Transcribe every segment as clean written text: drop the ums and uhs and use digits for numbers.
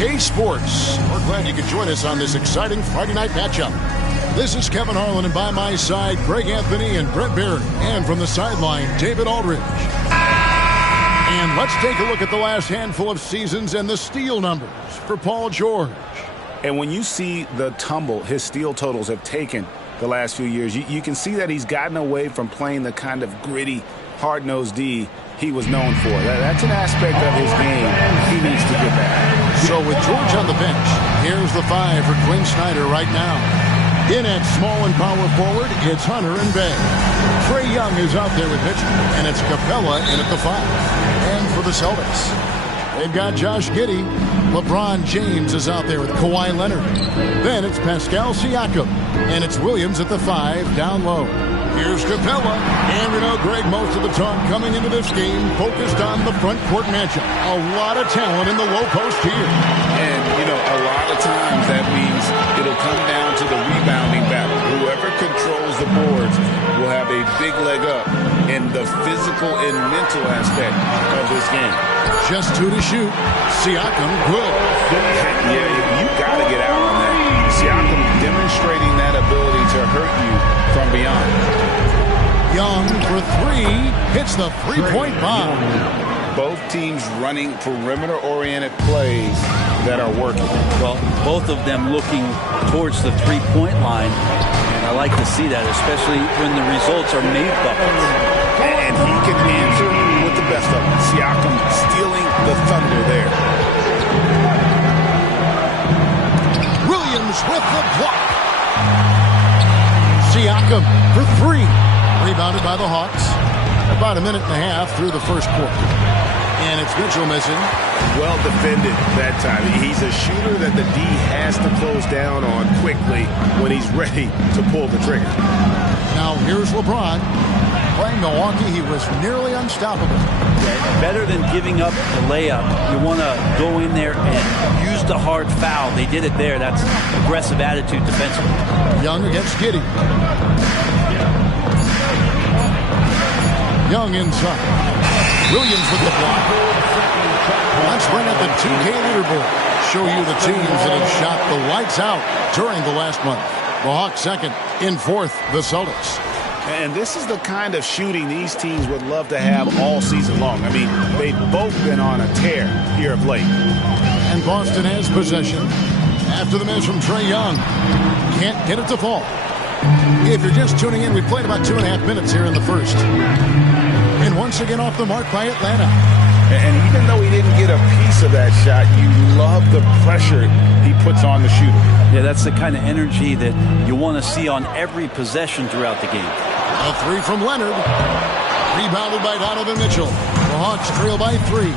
2K Sports. We're glad you could join us on this exciting Friday night matchup. This is Kevin Harlan, and by my side, Greg Anthony and Brent Barry. And from the sideline, David Aldridge. And let's take a look at the last handful of seasons and the steal numbers for Paul George. And when you see the tumble his steal totals have taken the last few years, you can see that he's gotten away from playing the kind of gritty, hard-nosed D he was known for. That's an aspect of his game he needs to get back. So with George on the bench, here's the 5 for Quinn Snyder right now. In at small and power forward, it's Hunter and Bay. Trae Young is out there with Mitchell, and it's Capella in at the 5. And for the Celtics, they've got Josh Giddey. LeBron James is out there with Kawhi Leonard. Then it's Pascal Siakam, and it's Williams at the 5 down low. Here's Capella. And you know, Greg, most of the talk coming into this game focused on the front court matchup. A lot of talent in the low post here. And, you know, a lot of times that means it'll come down to the rebounding battle. Whoever controls the boards will have a big leg up in the physical and mental aspect of this game. Just 2 to shoot. Siakam, good. Yeah, you got to get out on that. Siakam demonstrating that ability to hurt you from beyond. Young for 3, hits the three-point bomb. Both teams running perimeter-oriented plays that are working. Well, both of them looking towards the three-point line, and I like to see that, especially when the results are made buckets. And he can answer with the best of them. Siakam stealing the thunder there. Williams with the block. Siakam for 3. Rebounded by the Hawks. About a minute and a half through the first quarter. And it's Mitchell missing. Well defended that time. He's a shooter that the D has to close down on quickly when he's ready to pull the trigger. Now here's LeBron. Playing Milwaukee, he was nearly unstoppable. Better than giving up the layup, you want to go in there and use the hard foul. They did it there. That's aggressive attitude defensively. Young against Giddey. Young inside. Williams with the block. Let's bring up the 2K leaderboard. Show you the teams that have shot the lights out during the last month. The Hawks second. In fourth, the Celtics. And this is the kind of shooting these teams would love to have all season long. I mean, they've both been on a tear here of late. And Boston has possession. After the miss from Trae Young. Can't get it to fall. If you're just tuning in, we played about 2.5 minutes here in the first. And once again off the mark by Atlanta. And even though he didn't get a piece of that shot, you love the pressure he puts on the shooter. Yeah, that's the kind of energy that you want to see on every possession throughout the game. A 3 from Leonard. Rebounded by Donovan Mitchell. The Hawks trail by 3.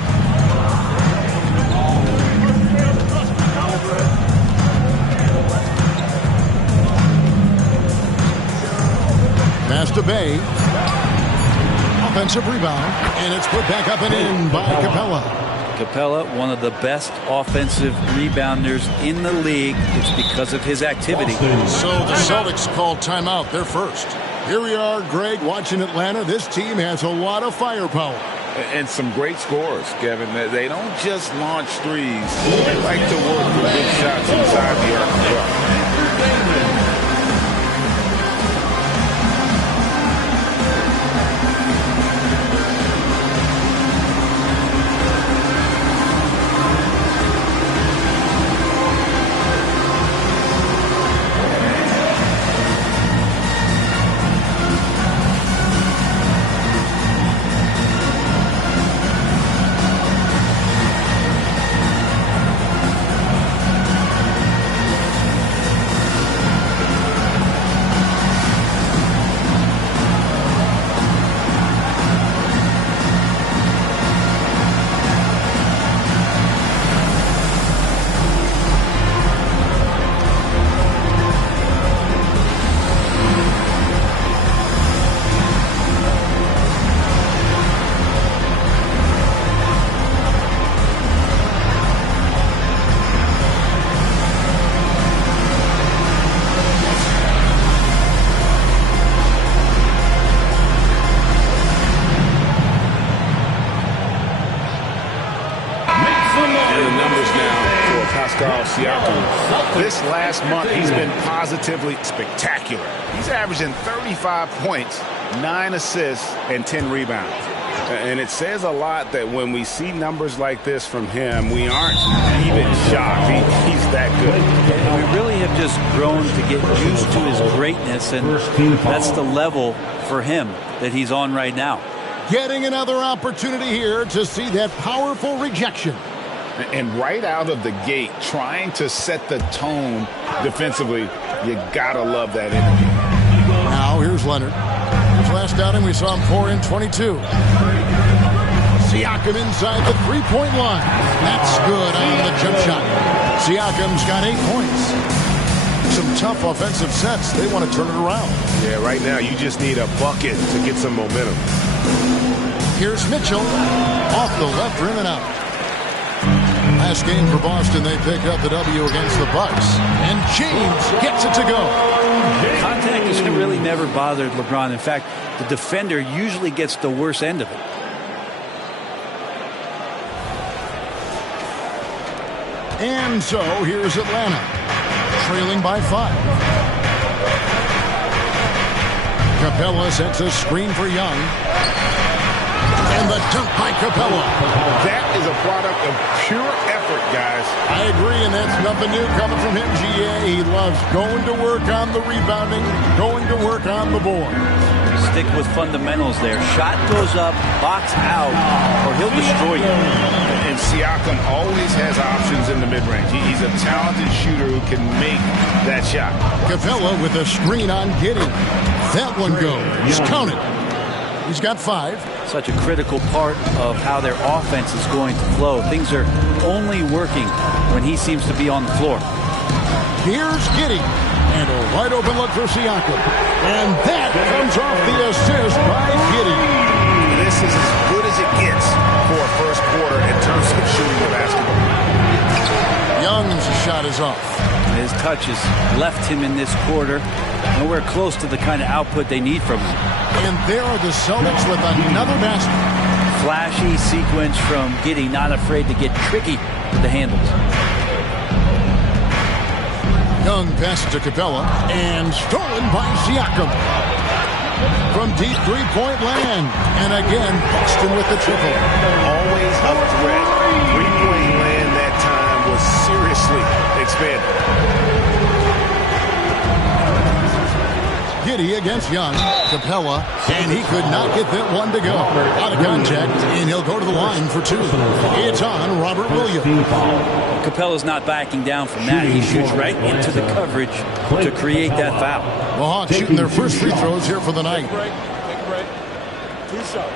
Pass to Bay. Offensive rebound. And it's put back up and in by Capella. Capella, one of the best offensive rebounders in the league. It's because of his activity. So the Celtics called timeout. They're first. Here we are, Greg, watching Atlanta. This team has a lot of firepower. And some great scores, Kevin. They don't just launch threes. They like to work for good shots inside the arc as well. Pascal Siakam. This last month, he's been positively spectacular. He's averaging 35 points, 9 assists, and 10 rebounds. And it says a lot that when we see numbers like this from him, we aren't even shocked. He's that good. We really have just grown to get used to his greatness, and that's the level for him that he's on right now. Getting another opportunity here to see that powerful rejection. And right out of the gate, trying to set the tone defensively, you gotta love that energy. Now here's Leonard. His last outing, we saw him pour in 22. Siakam inside the three-point line. That's good on the jump shot. Siakam's got 8 points. Some tough offensive sets. They want to turn it around. Yeah, right now you just need a bucket to get some momentum. Here's Mitchell off the left rim and out. Last game for Boston, they pick up the W against the Bucks. And James gets it to go. Contact has really never bothered LeBron. In fact, the defender usually gets the worst end of it. And so here's Atlanta, trailing by 5. Capella sets a screen for Young. And the dunk by Capella. That is a product of pure effort, guys. I agree, and that's nothing new coming from him, GA. He loves going to work on the rebounding, going to work on the board. Stick with fundamentals there. Shot goes up, box out, or he'll destroy you. And Siakam always has options in the mid-range. He's a talented shooter who can make that shot. Capella with a screen on Giddey. That one goes. He's counted. He's got 5. Such a critical part of how their offense is going to flow. Things are only working when he seems to be on the floor. Here's Giddey. And a wide open look for Siakam. And that comes off the assist by Giddey. This is as good as it gets for a first quarter in terms of shooting the basketball. Young's shot is off. His touch has left him in this quarter. Nowhere close to the kind of output they need from him. And there are the Celtics with another basket. Flashy sequence from Giddey, not afraid to get tricky with the handles. Young passes to Capella, and stolen by Siakam. From deep three-point land. And again, Boston with the triple. Always a threat. Three-point land that time was seriously expanded. Giddey against Young. Capella, and he could not get that one to go. Out of contact, and he'll go to the line for 2. It's on Robert Williams. Capella's not backing down from that. He shoots right into the coverage to create that foul. The Hawks shooting their first free throws here for the night. Take a break. 2 shots.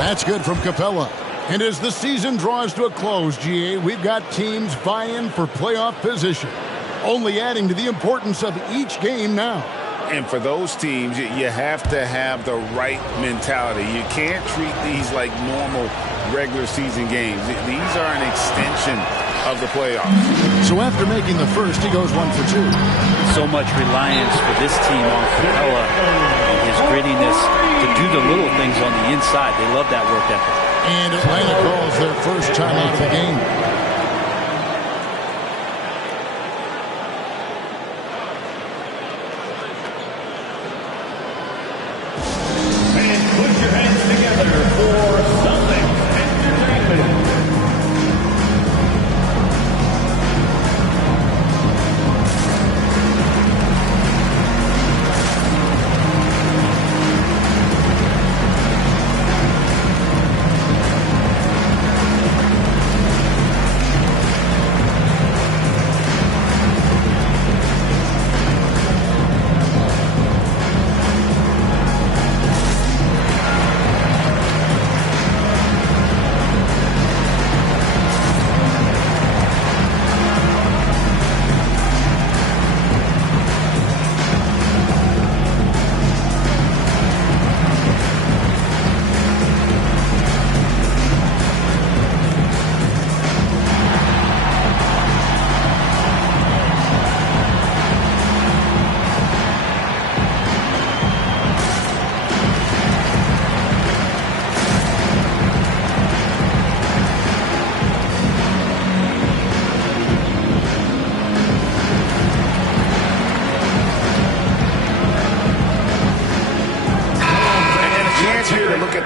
That's good from Capella. And as the season draws to a close, GA, we've got teams vying for playoff position, only adding to the importance of each game now. And for those teams, you have to have the right mentality. You can't treat these like normal regular season games. These are an extension of the playoffs. So after making the first, he goes 1 for 2. So much reliance for this team on Capella and his grittiness to do the little things on the inside. They love that work ethic. And Atlanta calls their first time out of the game. And put your hands together for Celtics Entertainment.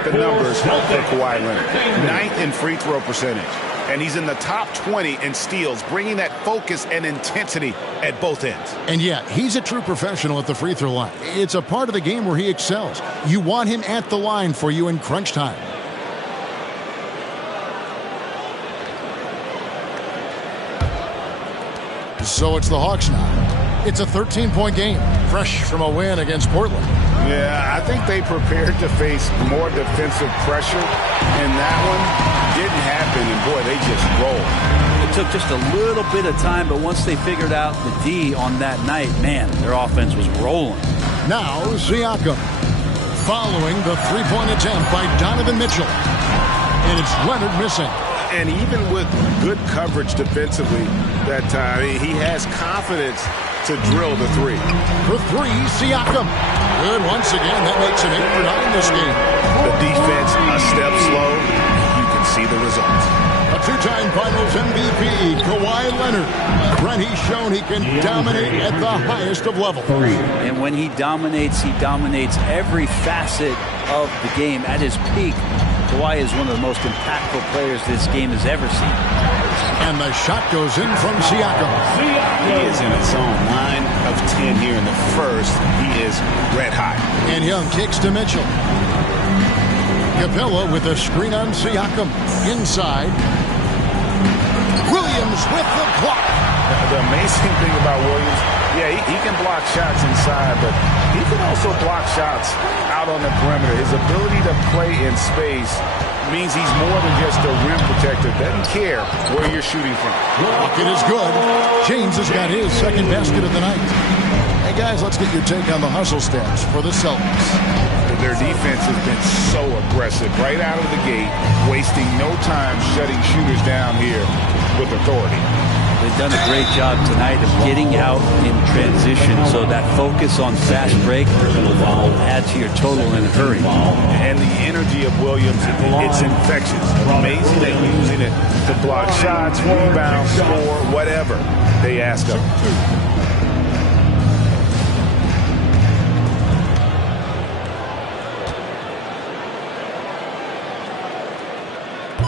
at the numbers for Kawhi Leonard. 9th in free throw percentage. And he's in the top 20 in steals, bringing that focus and intensity at both ends. And yeah, he's a true professional at the free throw line. It's a part of the game where he excels. You want him at the line for you in crunch time. So it's the Hawks now. It's a 13-point game, fresh from a win against Portland. Yeah, I think they prepared to face more defensive pressure, and that one didn't happen, and boy, they just rolled. It took just a little bit of time, but once they figured out the D on that night, man, their offense was rolling. Now Siakam, following the three-point attempt by Donovan Mitchell. And it's Leonard missing. And even with good coverage defensively that time, he has confidence to drill the three. For three, Siakam. Good once again. That makes him 8 for 9 this game. The defense a step slow. You can see the results. A two-time Finals MVP, Kawhi Leonard. When he's shown he can dominate at the highest of levels. And when he dominates every facet of the game at his peak. Kawhi is one of the most impactful players this game has ever seen. And the shot goes in from Siakam. He is in a zone 9 of 10 here in the first. He is red hot. And Young kicks to Mitchell. Capella with a screen on Siakam. Inside. Williams with the block. The amazing thing about Williams, yeah, he can block shots inside, but he can also block shots out on the perimeter. His ability to play in space means he's more than just a rim protector. Doesn't care where you're shooting from. Bucket is good. James has got his second basket of the night. Hey, guys, let's get your take on the hustle stats for the Celtics. Their defense has been so aggressive right out of the gate, wasting no time shutting shooters down here with authority. They've done a great job tonight of getting out in transition, so that focus on fast break will add to your total in a hurry. And the energy of Williams, it's infectious. Amazing at using it to block shots, rebound, score, whatever they ask of him.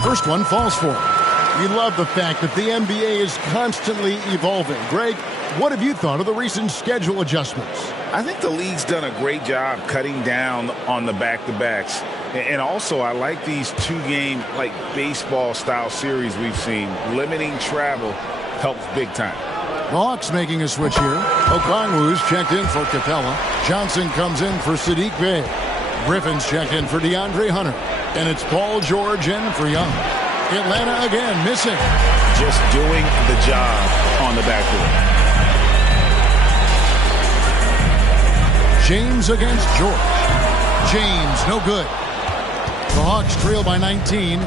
First one falls for him. We love the fact that the NBA is constantly evolving. Greg, what have you thought of the recent schedule adjustments? I think the league's done a great job cutting down on the back-to-backs. And also, I like these two-game, like baseball-style series we've seen. Limiting travel helps big time. The Hawks making a switch here. Okongwu's checked in for Capella. Johnson comes in for Saddiq Bey. Griffin's checked in for DeAndre Hunter. And it's Paul George in for Young. Atlanta again missing. Just doing the job on the backboard. James against George. James, no good. The Hawks trail by 19.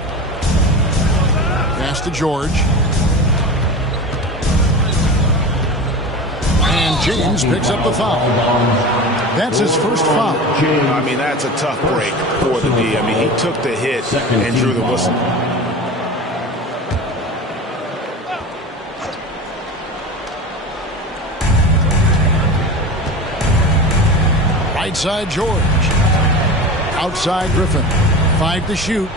Pass to George. And James picks up the foul. That's his first foul. I mean, that's a tough break for the D. I mean, he took the hit and drew the whistle. Right side George. Outside Griffin. 5 to shoot.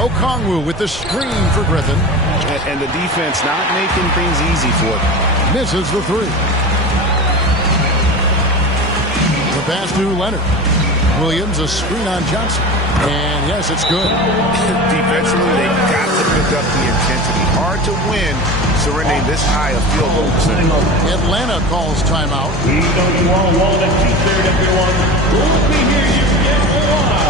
Okongwu with the screen for Griffin. And the defense not making things easy for him. Misses the three. The pass to Leonard. Williams, a screen on Johnson. And yes, it's good. Defensively, they got to pick up the intensity. Hard to win surrendering this high a field goal percentage. Atlanta calls timeout. We know you all want a t-shirt, everyone. Let me hear you get loud.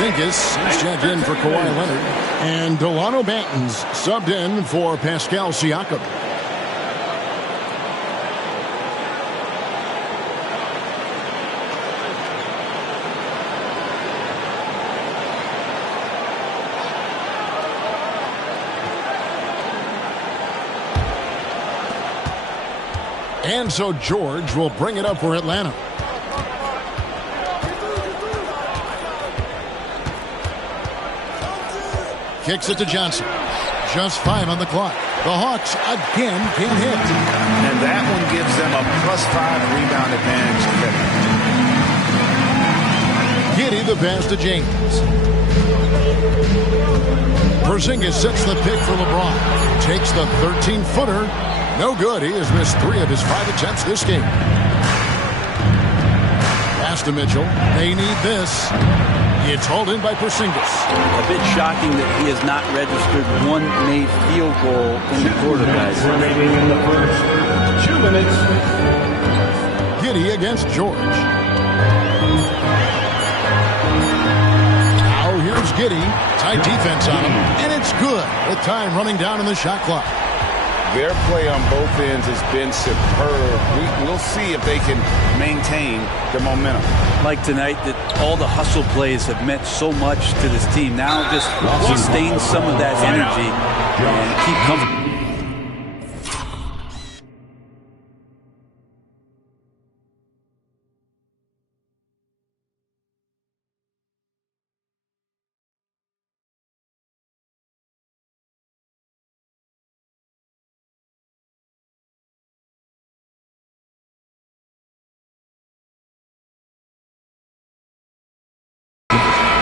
Porzingis is checked in for Kawhi Leonard. And Delano Banton's subbed in for Pascal Siakam. And so George will bring it up for Atlanta. Kicks it to Johnson. Just 5 on the clock. The Hawks again can't hit. And that one gives them a +5 rebound advantage. Giddey the pass to James. Porzingis sets the pick for LeBron. Takes the 13-footer. No good. He has missed 3 of his 5 attempts this game. Pass to Mitchell. They need this. It's hauled in by Porzingis. A bit shocking that he has not registered one made field goal in the quarter, guys. Remaining in the first 2 minutes. Giddey against George. Now here's Giddey. Tight defense on him. And it's good with time running down in the shot clock. Their play on both ends has been superb. We'll see if they can maintain the momentum. Like tonight, that all the hustle plays have meant so much to this team. Now just sustain some of that energy and keep coming.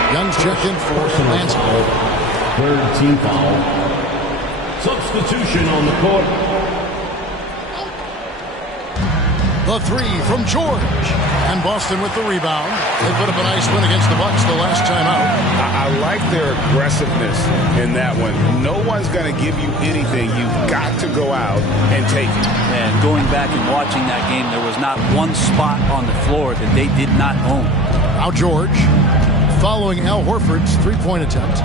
Young's checked in for Lansing. Third team foul. Substitution on the court. The 3 from George. And Boston with the rebound. They put up a nice win against the Bucks the last time out. I like their aggressiveness in that one. No one's going to give you anything. You've got to go out and take it. And going back and watching that game, there was not one spot on the floor that they did not own. Now George, following Al Horford's 3-point attempt.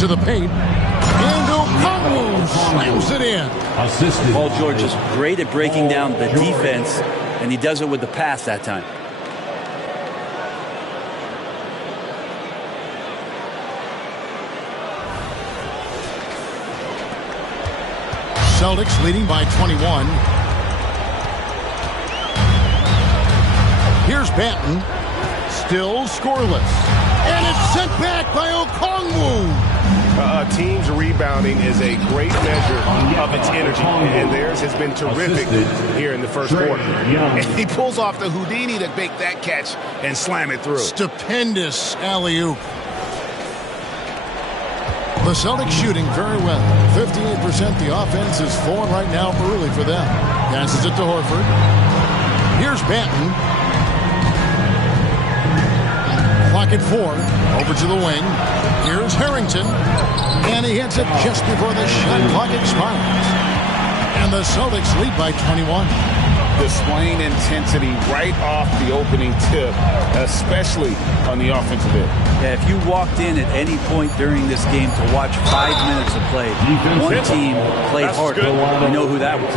To the paint. And Okongwu slams it in. Assisted. Paul George is great at breaking down the defense, and he does it with the pass that time. Celtics leading by 21. Here's Banton. Still scoreless. And it's sent back by Okongwu. A team's rebounding is a great measure of its energy, and theirs has been terrific here in the first quarter. And he pulls off the Houdini to make that catch and slam it through. Stupendous alley-oop. The Celtics shooting very well. 58%. The offense is falling right now early for them. Passes it to Horford. Here's Banton. Clock at 4. Over to the wing. Here's Harrington. And he hits it just before the shot clock expires. And the Celtics lead by 21. Displaying intensity right off the opening tip, especially on the offensive end. Yeah, if you walked in at any point during this game to watch 5 minutes of play, one team played harder. You know who that was.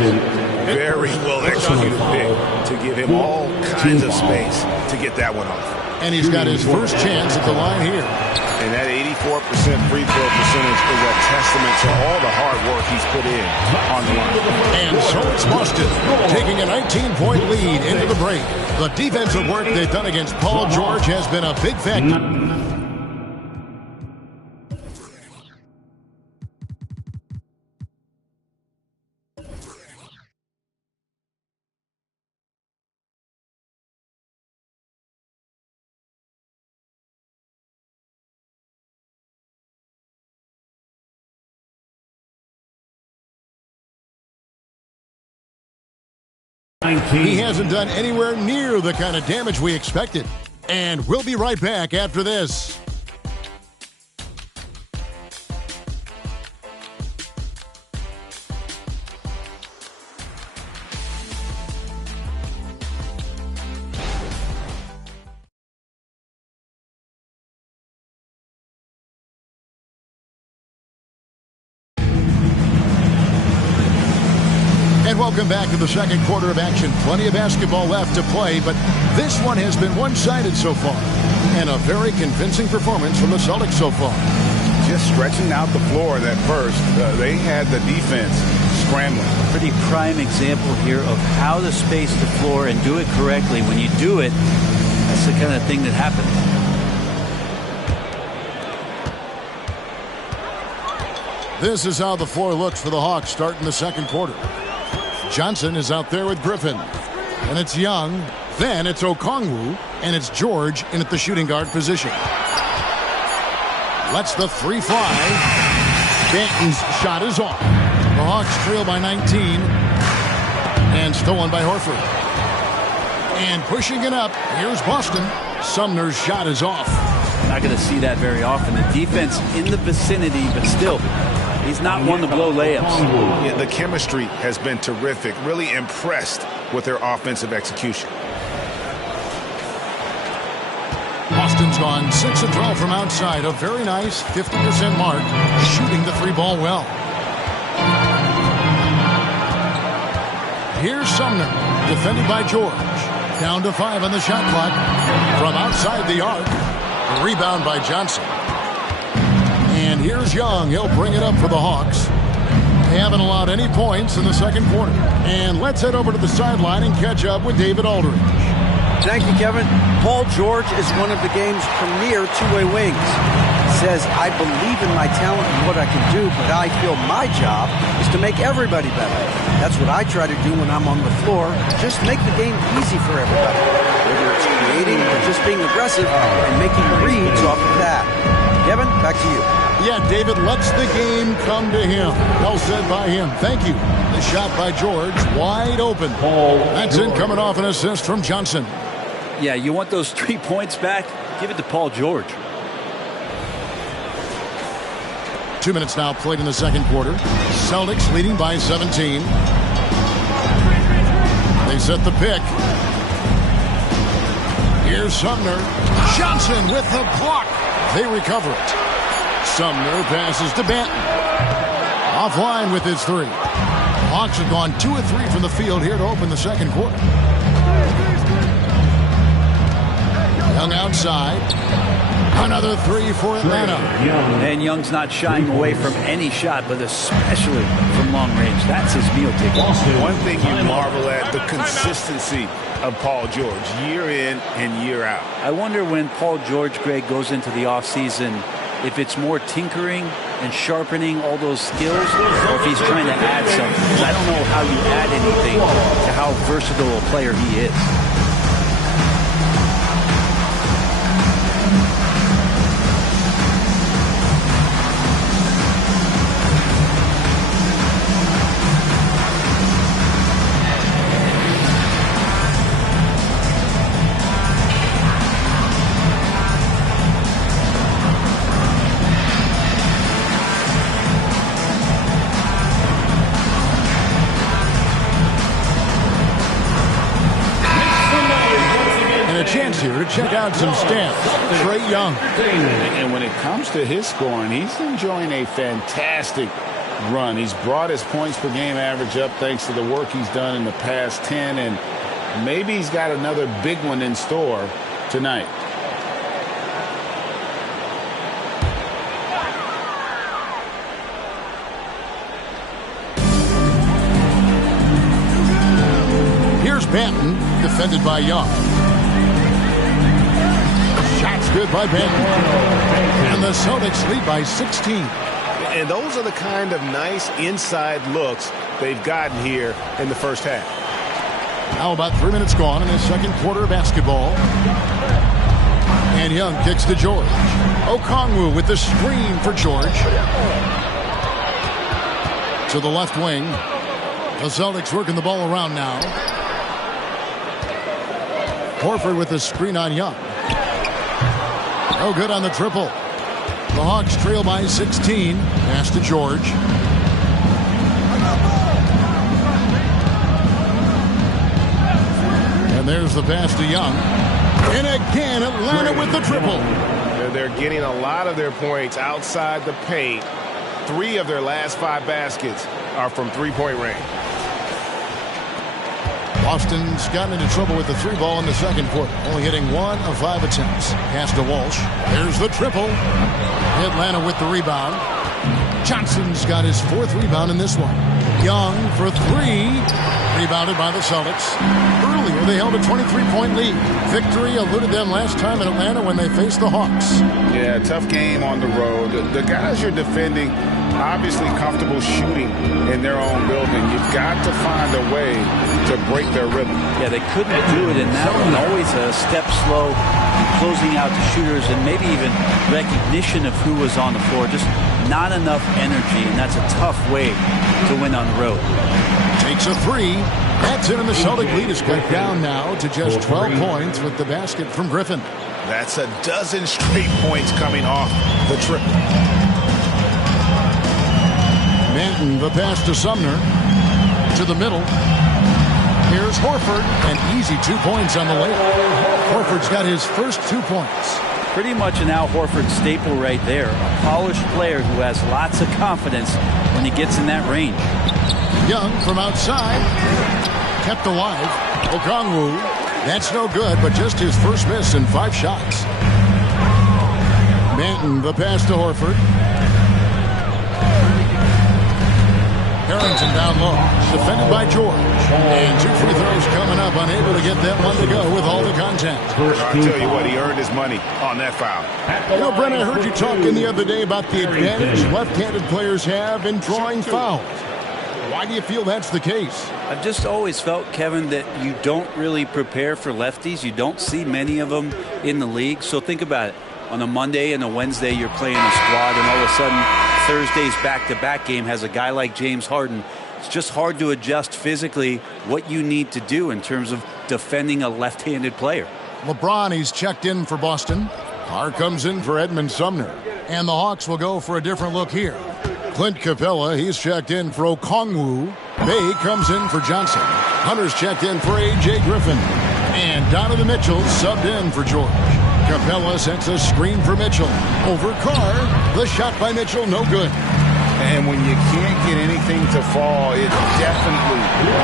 Very well executed pick to give him all kinds of space to get that one off. And he's got his first chance at the line here. And that 84% free throw percentage is a testament to all the hard work he's put in on the line. And so it's Boston taking a 19-point lead into the break. The defensive work they've done against Paul George has been a big factor. He hasn't done anywhere near the kind of damage we expected. And we'll be right back after this. And welcome back to the second quarter of action. Plenty of basketball left to play, but this one has been one-sided so far. And a very convincing performance from the Celtics so far. Just stretching out the floor that first. They had the defense scrambling. Pretty prime example here of how to space the floor and do it correctly. When you do it, that's the kind of thing that happens. This is how the floor looks for the Hawks starting the second quarter. Johnson is out there with Griffin. And it's Young. Then it's Okongwu. And it's George in at the shooting guard position. Lets the three fly. Banton's shot is off. The Hawks trail by 19. And stolen by Horford. And pushing it up. Here's Boston. Sumner's shot is off. Not going to see that very often. The defense in the vicinity, but still, he's not one to blow layups. Yeah, the chemistry has been terrific. Really impressed with their offensive execution. Boston's gone 6 of 12 from outside. A very nice 50% mark. Shooting the three ball well. Here's Sumner. Defended by George. Down to 5 on the shot clock. From outside the arc. Rebound by Johnson. And here's Young. He'll bring it up for the Hawks. They haven't allowed any points in the second quarter. And let's head over to the sideline and catch up with David Aldridge. Thank you, Kevin. Paul George is one of the game's premier two-way wings. He says, I believe in my talent and what I can do, but I feel my job is to make everybody better. That's what I try to do when I'm on the floor. Just make the game easy for everybody. Whether it's creating or just being aggressive and making reads off of that. Kevin, back to you. Yeah, David lets the game come to him. Well said by him. Thank you. The shot by George, wide open. That's in coming off an assist from Johnson. Yeah, you want those 3 points back? Give it to Paul George. 2 minutes now played in the second quarter. Celtics leading by 17. They set the pick. Here's Sumner. Johnson with the block. They recover it. Sumner passes to Banton. Offline with his three. Hawks have gone 2 of 3 from the field here to open the second quarter. Young outside. Another three for Atlanta. And Young's not shying away from any shot, but especially from long range. That's his meal ticket. One thing you marvel at, the consistency of Paul George, year in and year out. I wonder when Paul George, Greg, goes into the offseason, if it's more tinkering and sharpening all those skills, or if he's trying to add something. Because I don't know how you add anything to how versatile a player he is. Here to check out some stats. Trae Young. And when it comes to his scoring, he's enjoying a fantastic run. He's brought his points per game average up thanks to the work he's done in the past 10, and maybe he's got another big one in store tonight. Here's Banton, defended by Young. Shots good by Banton. And the Celtics lead by 16. And those are the kind of nice inside looks they've gotten here in the first half. Now about 3 minutes gone in the second quarter of basketball. And Young kicks to George. Okongwu with the screen for George. To the left wing. The Celtics working the ball around now. Horford with the screen on Young. No good on the triple. The Hawks trail by 16. Pass to George. And there's the pass to Young. And again, Atlanta with the triple. They're getting a lot of their points outside the paint. 3 of their last 5 baskets are from three-point range. Boston's gotten into trouble with the 3 ball in the second quarter, only hitting 1 of 5 attempts. Pass to Walsh. There's the triple. Atlanta with the rebound. Johnson's got his 4th rebound in this one. Young for 3. Rebounded by the Celtics. Earlier, they held a 23-point lead. Victory eluded them last time in Atlanta when they faced the Hawks. Yeah, tough game on the road. The guys you're defending, obviously comfortable shooting in their own building. You've got to find a way to break their rhythm. Yeah, they couldn't do it in that one. Always a step slow, closing out the shooters, and maybe even recognition of who was on the floor. Just not enough energy, and that's a tough way to win on the road. Takes a 3. That's it, and the Celtic lead is cut down now to just 12 points with the basket from Griffin. That's a dozen straight points coming off the triple. Manton, the pass to Sumner. To the middle. Here's Horford, an easy 2 points on the layup. Horford's got his first 2 points. Pretty much an Al Horford staple right there. A polished player who has lots of confidence when he gets in that range. Young from outside. Kept alive. Okongwu. That's no good, but just his first miss in 5 shots. Manton, the pass to Horford. Harrington down low. Defended by George. And 2 free throws coming up. Unable to get that one to go with all the contact. I'll tell you what, he earned his money on that foul. You know, Brent, I heard you talking the other day about the advantage left-handed players have in drawing fouls. Why do you feel that's the case? I've just always felt, Kevin, that you don't really prepare for lefties. You don't see many of them in the league. So think about it. On a Monday and a Wednesday, you're playing a squad, and all of a sudden, Thursday's back-to-back game has a guy like James Harden. It's just hard to adjust physically what you need to do in terms of defending a left-handed player. LeBron, he's checked in for Boston. Carr comes in for Edmund Sumner. And the Hawks will go for a different look here. Clint Capella, he's checked in for Okongwu. Bay comes in for Johnson. Hunter's checked in for A.J. Griffin. And Donovan Mitchell subbed in for George. Capella sets a screen for Mitchell. Over Carr. The shot by Mitchell, no good. And when you can't get anything to fall, it definitely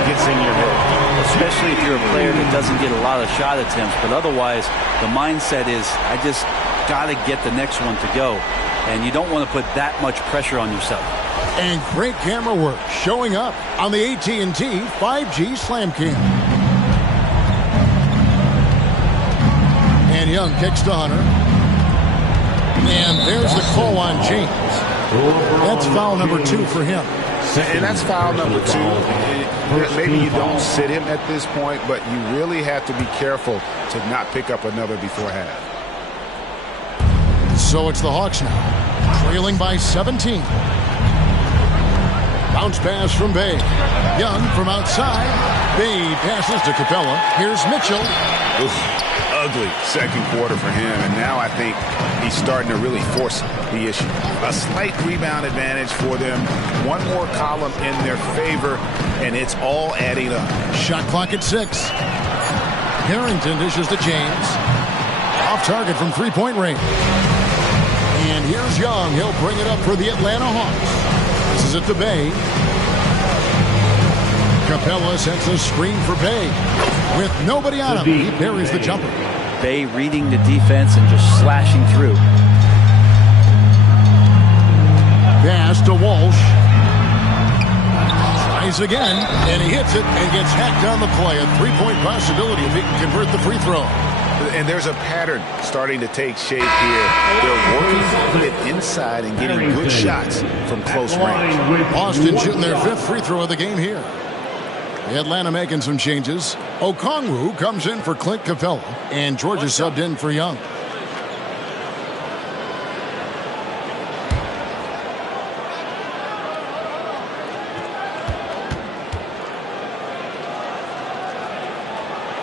gets in your head. Especially if you're a player that doesn't get a lot of shot attempts. But otherwise, the mindset is, I just got to get the next one to go. And you don't want to put that much pressure on yourself. And great camera work showing up on the AT&T 5G Slam Cam. And Young kicks to Hunter. And there's the call on James. That's foul number 2 for him. And that's foul number 2. Maybe you don't sit him at this point, but you really have to be careful to not pick up another before half. So it's the Hawks now, trailing by 17. Bounce pass from Bay. Young from outside. Bay passes to Capella. Here's Mitchell. Ugly second quarter for him, and now I think he's starting to really force the issue. A slight rebound advantage for them. One more column in their favor, and it's all adding up. Shot clock at 6. Harrington dishes to James. Off target from three-point range. And here's Young. He'll bring it up for the Atlanta Hawks. This is it to Bay. Capella sets a screen for Bay. With nobody on him, he parries the jumper. Bay reading the defense and just slashing through. Pass to Walsh. Tries again, and he hits it and gets hacked on the play. A three-point possibility if he can convert the free throw. And there's a pattern starting to take shape here. They're working it inside and getting good shots from close range. Boston shooting their 5th free throw of the game here. Atlanta making some changes. Okongwu comes in for Clint Capella, and George is subbed in for Young.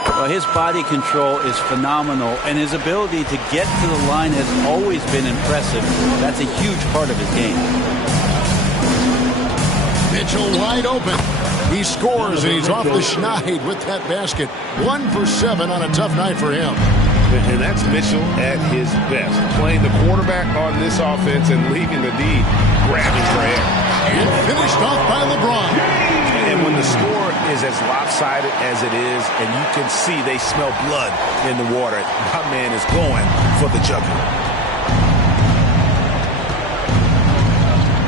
Well, his body control is phenomenal, and his ability to get to the line has always been impressive. That's a huge part of his game. Mitchell wide open. He scores, and he's off the schneid with that basket. 1 for 7 on a tough night for him. And that's Mitchell at his best. Playing the quarterback on this offense and leaving the D grabbing for him. And finished off by LeBron. And when the score is as lopsided as it is, and you can see they smell blood in the water, my man is going for the jugular.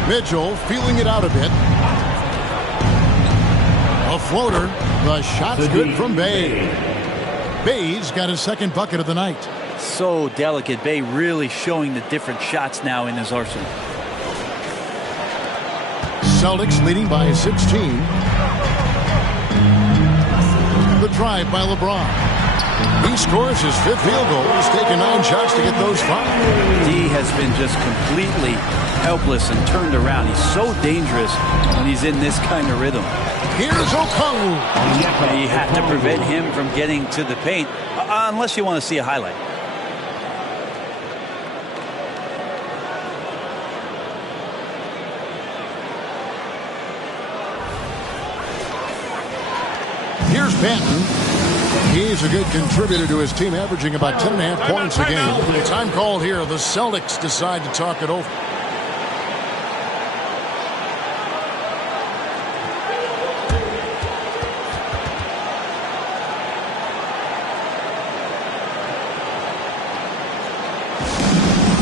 Mitchell feeling it out a bit. A floater. The shot's good from Bay. Bay's got his second bucket of the night. So delicate. Bay really showing the different shots now in his arsenal. Celtics leading by 16. The drive by LeBron. He scores his fifth field goal. He's taken 9 shots to get those 5. D has been just completely helpless and turned around. He's so dangerous when he's in this kind of rhythm. Here's Okongwu. You have to prevent him from getting to the paint unless you want to see a highlight. Here's Banton. He's a good contributor to his team, averaging about 10.5 points a game. Time called here. The Celtics decide to talk it over.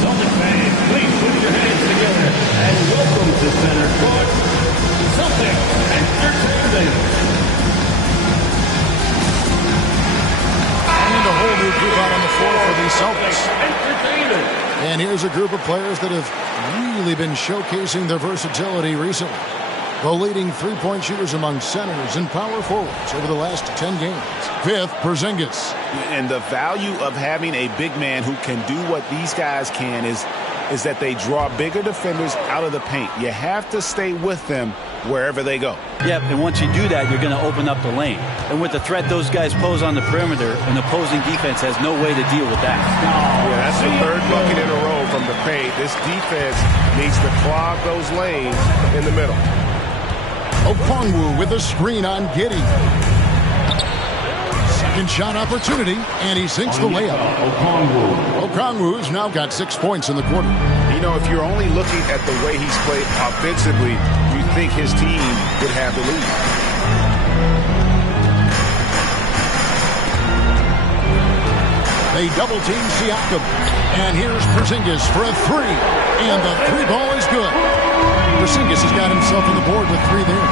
Celtic fans, please put your hands together and welcome to center court, Celtic Entertainment. And a whole new group out on the floor for the Celtics. And here's a group of players that have really been showcasing their versatility recently. The leading three-point shooters among centers and power forwards over the last 10 games. Fifth, Porzingis. And the value of having a big man who can do what these guys can is that they draw bigger defenders out of the paint. You have to stay with them wherever they go. Yep, and once you do that, you're going to open up the lane. And with the threat those guys pose on the perimeter, an opposing defense has no way to deal with that. Yeah, that's the third bucket in a row from the paint. This defense needs to clog those lanes in the middle. Okongwu with a screen on Giddey. Second shot opportunity, and he sinks the layup. Okongwu's now got 6 points in the quarter. You know, if you're only looking at the way he's played offensively, you think his team would have the lead. They double-team Siakam. And here's Porzingis for a 3. And the 3 ball is good. Porzingis has got himself on the board with 3 there.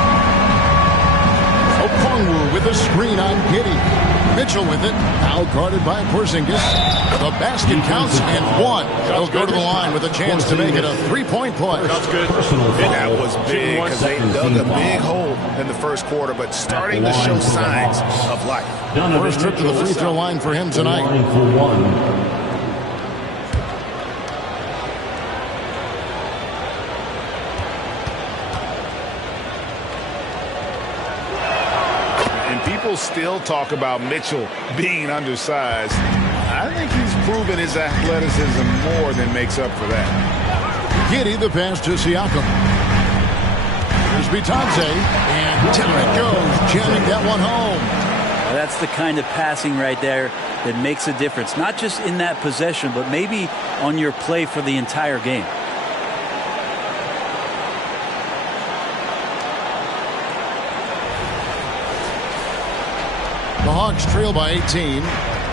Okongwu with a screen on Giddey. Mitchell with it. Now guarded by Porzingis. The basket counts and 1. He'll go to the line with a chance to make it a 3-point play. That's good. And that was big because they dug a big hole in the first quarter, but starting to show signs of life. First trip to the free throw line for him tonight. People still talk about Mitchell being undersized. I think he's proven his athleticism more than makes up for that. Giddey the pass to Siakam. Here's Bitadze, and down it goes, jamming that one home. That's the kind of passing right there that makes a difference, not just in that possession, but maybe on your play for the entire game. The Hawks trail by 18.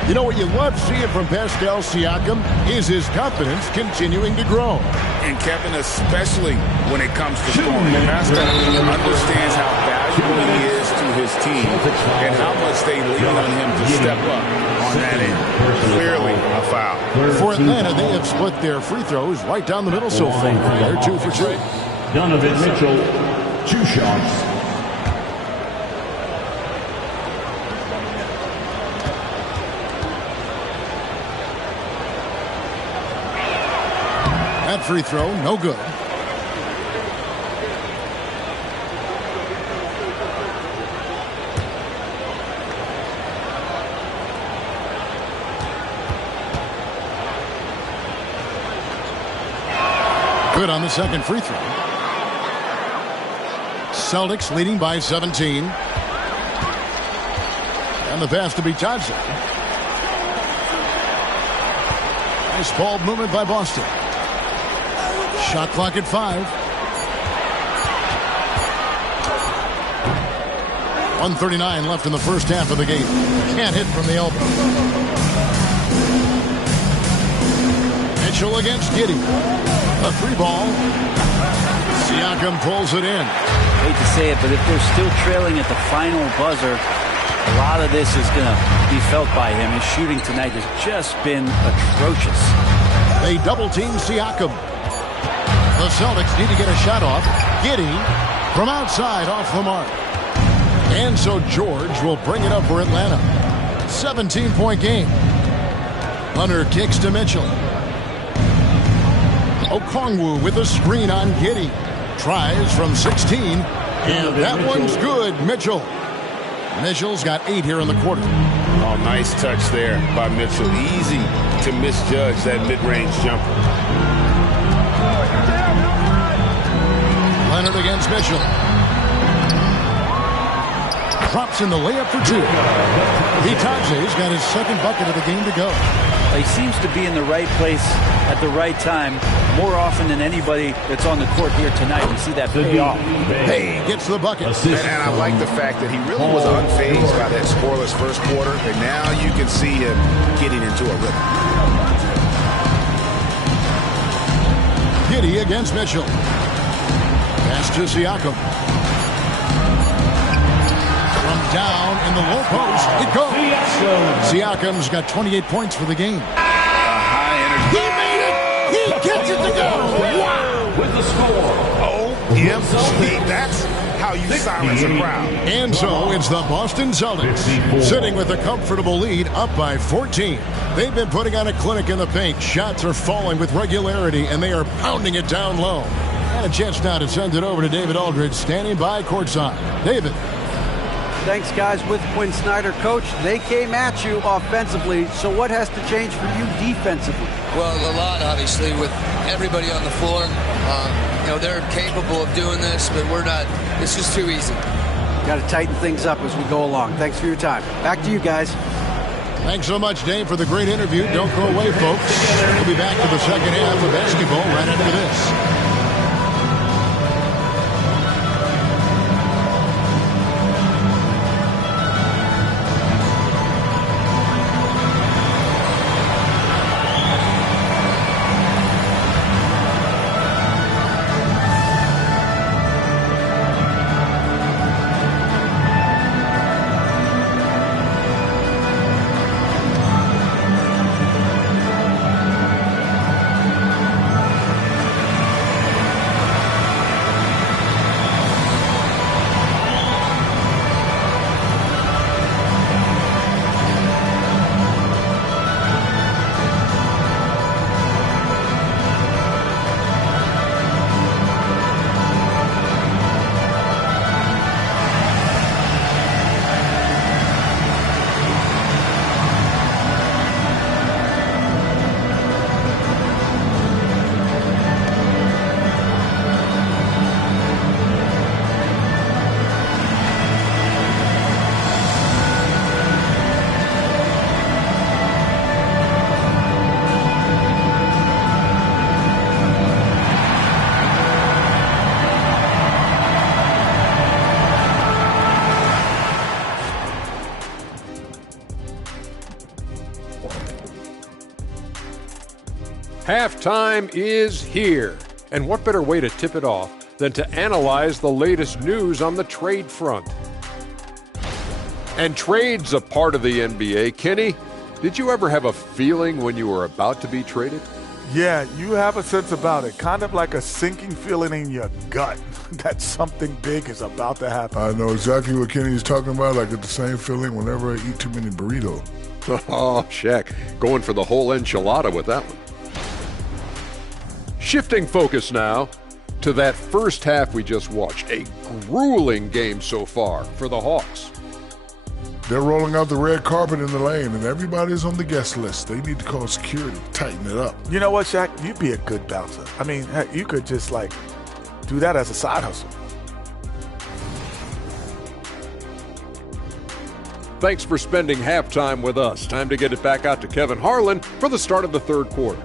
You know what you love seeing from Pascal Siakam is his confidence continuing to grow. And Kevin, especially when it comes to scoring. Pascal understands how valuable he is to his team and how much they lean on him to step up on that end. Clearly a foul. For Atlanta, they have split their free throws right down the middle so far. They're 2 for 2. Donovan Mitchell, 2 shots. That free throw, no good. Good on the second free throw. Celtics leading by 17. And the pass to Bitadze. Nice ball movement by Boston. Shot clock at 5. 1:39 left in the first half of the game. Can't hit from the elbow. Mitchell against Giddey. A free ball. Siakam pulls it in. Hate to say it, but if they're still trailing at the final buzzer, a lot of this is going to be felt by him. His shooting tonight has just been atrocious. They double-team Siakam. The Celtics need to get a shot off. Giddey from outside off the mark. And so George will bring it up for Atlanta. 17-point game. Hunter kicks to Mitchell. Okongwu with a screen on Giddey. Tries from 16. And that one's good, Mitchell. Mitchell's got 8 here in the quarter. Oh, nice touch there by Mitchell. Easy to misjudge that mid-range jumper. Leonard against Mitchell. Drops in the layup for 2. Bitadze's got his second bucket of the game to go. He seems to be in the right place at the right time more often than anybody that's on the court here tonight. We see that pay off. Hey, gets the bucket. And I like the fact that he really was unfazed by that scoreless first quarter, and now you can see him getting into a rhythm. Giddey against Mitchell. Pass to Siakam. From down in the low post, it goes. Siakam's got 28 points for the game. He made it! He gets it to go! Wow! With the score. OMG, that's how you silence a crowd. And so it's the Boston Celtics sitting with a comfortable lead up by 14. They've been putting on a clinic in the paint. Shots are falling with regularity, and they are pounding it down low. And a chance now to send it over to David Aldridge, standing by courtside. David. Thanks, guys. With Quinn Snyder, Coach, they came at you offensively. So what has to change for you defensively? Well, a lot, obviously, with everybody on the floor. They're capable of doing this, but we're not. It's just too easy. Got to tighten things up as we go along. Thanks for your time. Back to you guys. Thanks so much, Dave, for the great interview. Don't go away, folks. We'll be back to the second half of basketball right after this. Halftime is here, and what better way to tip it off than to analyze the latest news on the trade front. And trade's a part of the NBA. Kenny, did you ever have a feeling when you were about to be traded? Yeah, you have a sense about it, kind of like a sinking feeling in your gut that something big is about to happen. I know exactly what Kenny's talking about. I get the same feeling whenever I eat too many burritos. Oh, Shaq, going for the whole enchilada with that one. Shifting focus now to that first half we just watched. A grueling game so far for the Hawks. They're rolling out the red carpet in the lane, and everybody's on the guest list. They need to call security, tighten it up. You know what, Shaq? You'd be a good bouncer. I mean, heck, you could just, do that as a side hustle. Thanks for spending halftime with us. Time to get it back out to Kevin Harlan for the start of the third quarter.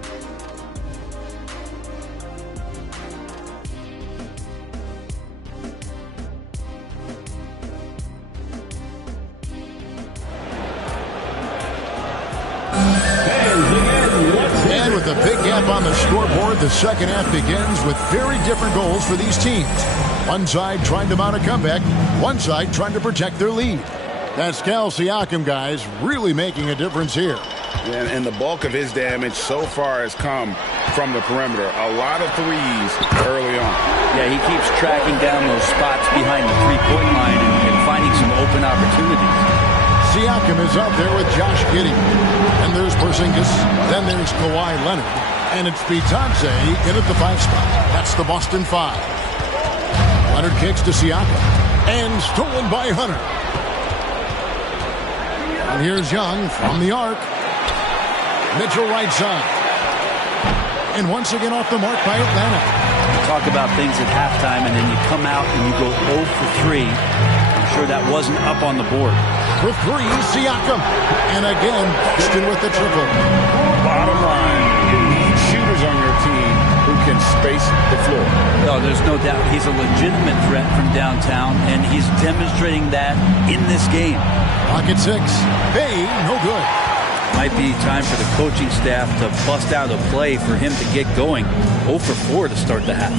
with a big gap on the scoreboard, the second half begins with very different goals for these teams. One side trying to mount a comeback, one side trying to protect their lead. Pascal Siakam, guys, really making a difference here. And the bulk of his damage so far has come from the perimeter. A lot of threes early on. Yeah, he keeps tracking down those spots behind the three-point line and finding some open opportunities. Siakam is out there with Josh Giddey. And there's Porzingis. Then there's Kawhi Leonard. And it's Bitadze in at the 5 spot. That's the Boston 5. Leonard kicks to Siakam. And stolen by Hunter. And here's Young from the arc. Mitchell right side. And once again off the mark by Atlanta. Talk about things at halftime, and then you come out and you go 0 for 3. I'm sure that wasn't up on the board. For 3, Siakam. And again, Boston with the triple. Bottom line, you need shooters on your team who can space the floor. No, there's no doubt he's a legitimate threat from downtown, and he's demonstrating that in this game. Pocket 6. Bay, no good. Might be time for the coaching staff to bust out a play for him to get going. 0 for 4 to start the half.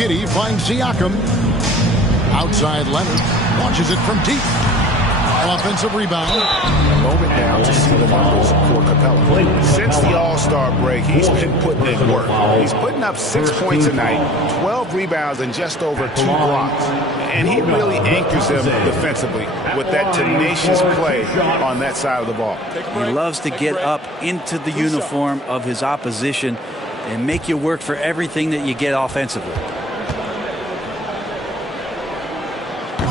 Giddey finds Siakam. Outside Leonard. Launches it from deep. Offensive rebound. A moment now to see the numbers for Capella. Since the All-Star break, he's been putting in work. He's putting up 6 points a night, 12 rebounds, and just over 2 blocks. And he really anchors them defensively with that tenacious play on that side of the ball. He loves to get up into the uniform of his opposition and make you work for everything that you get offensively.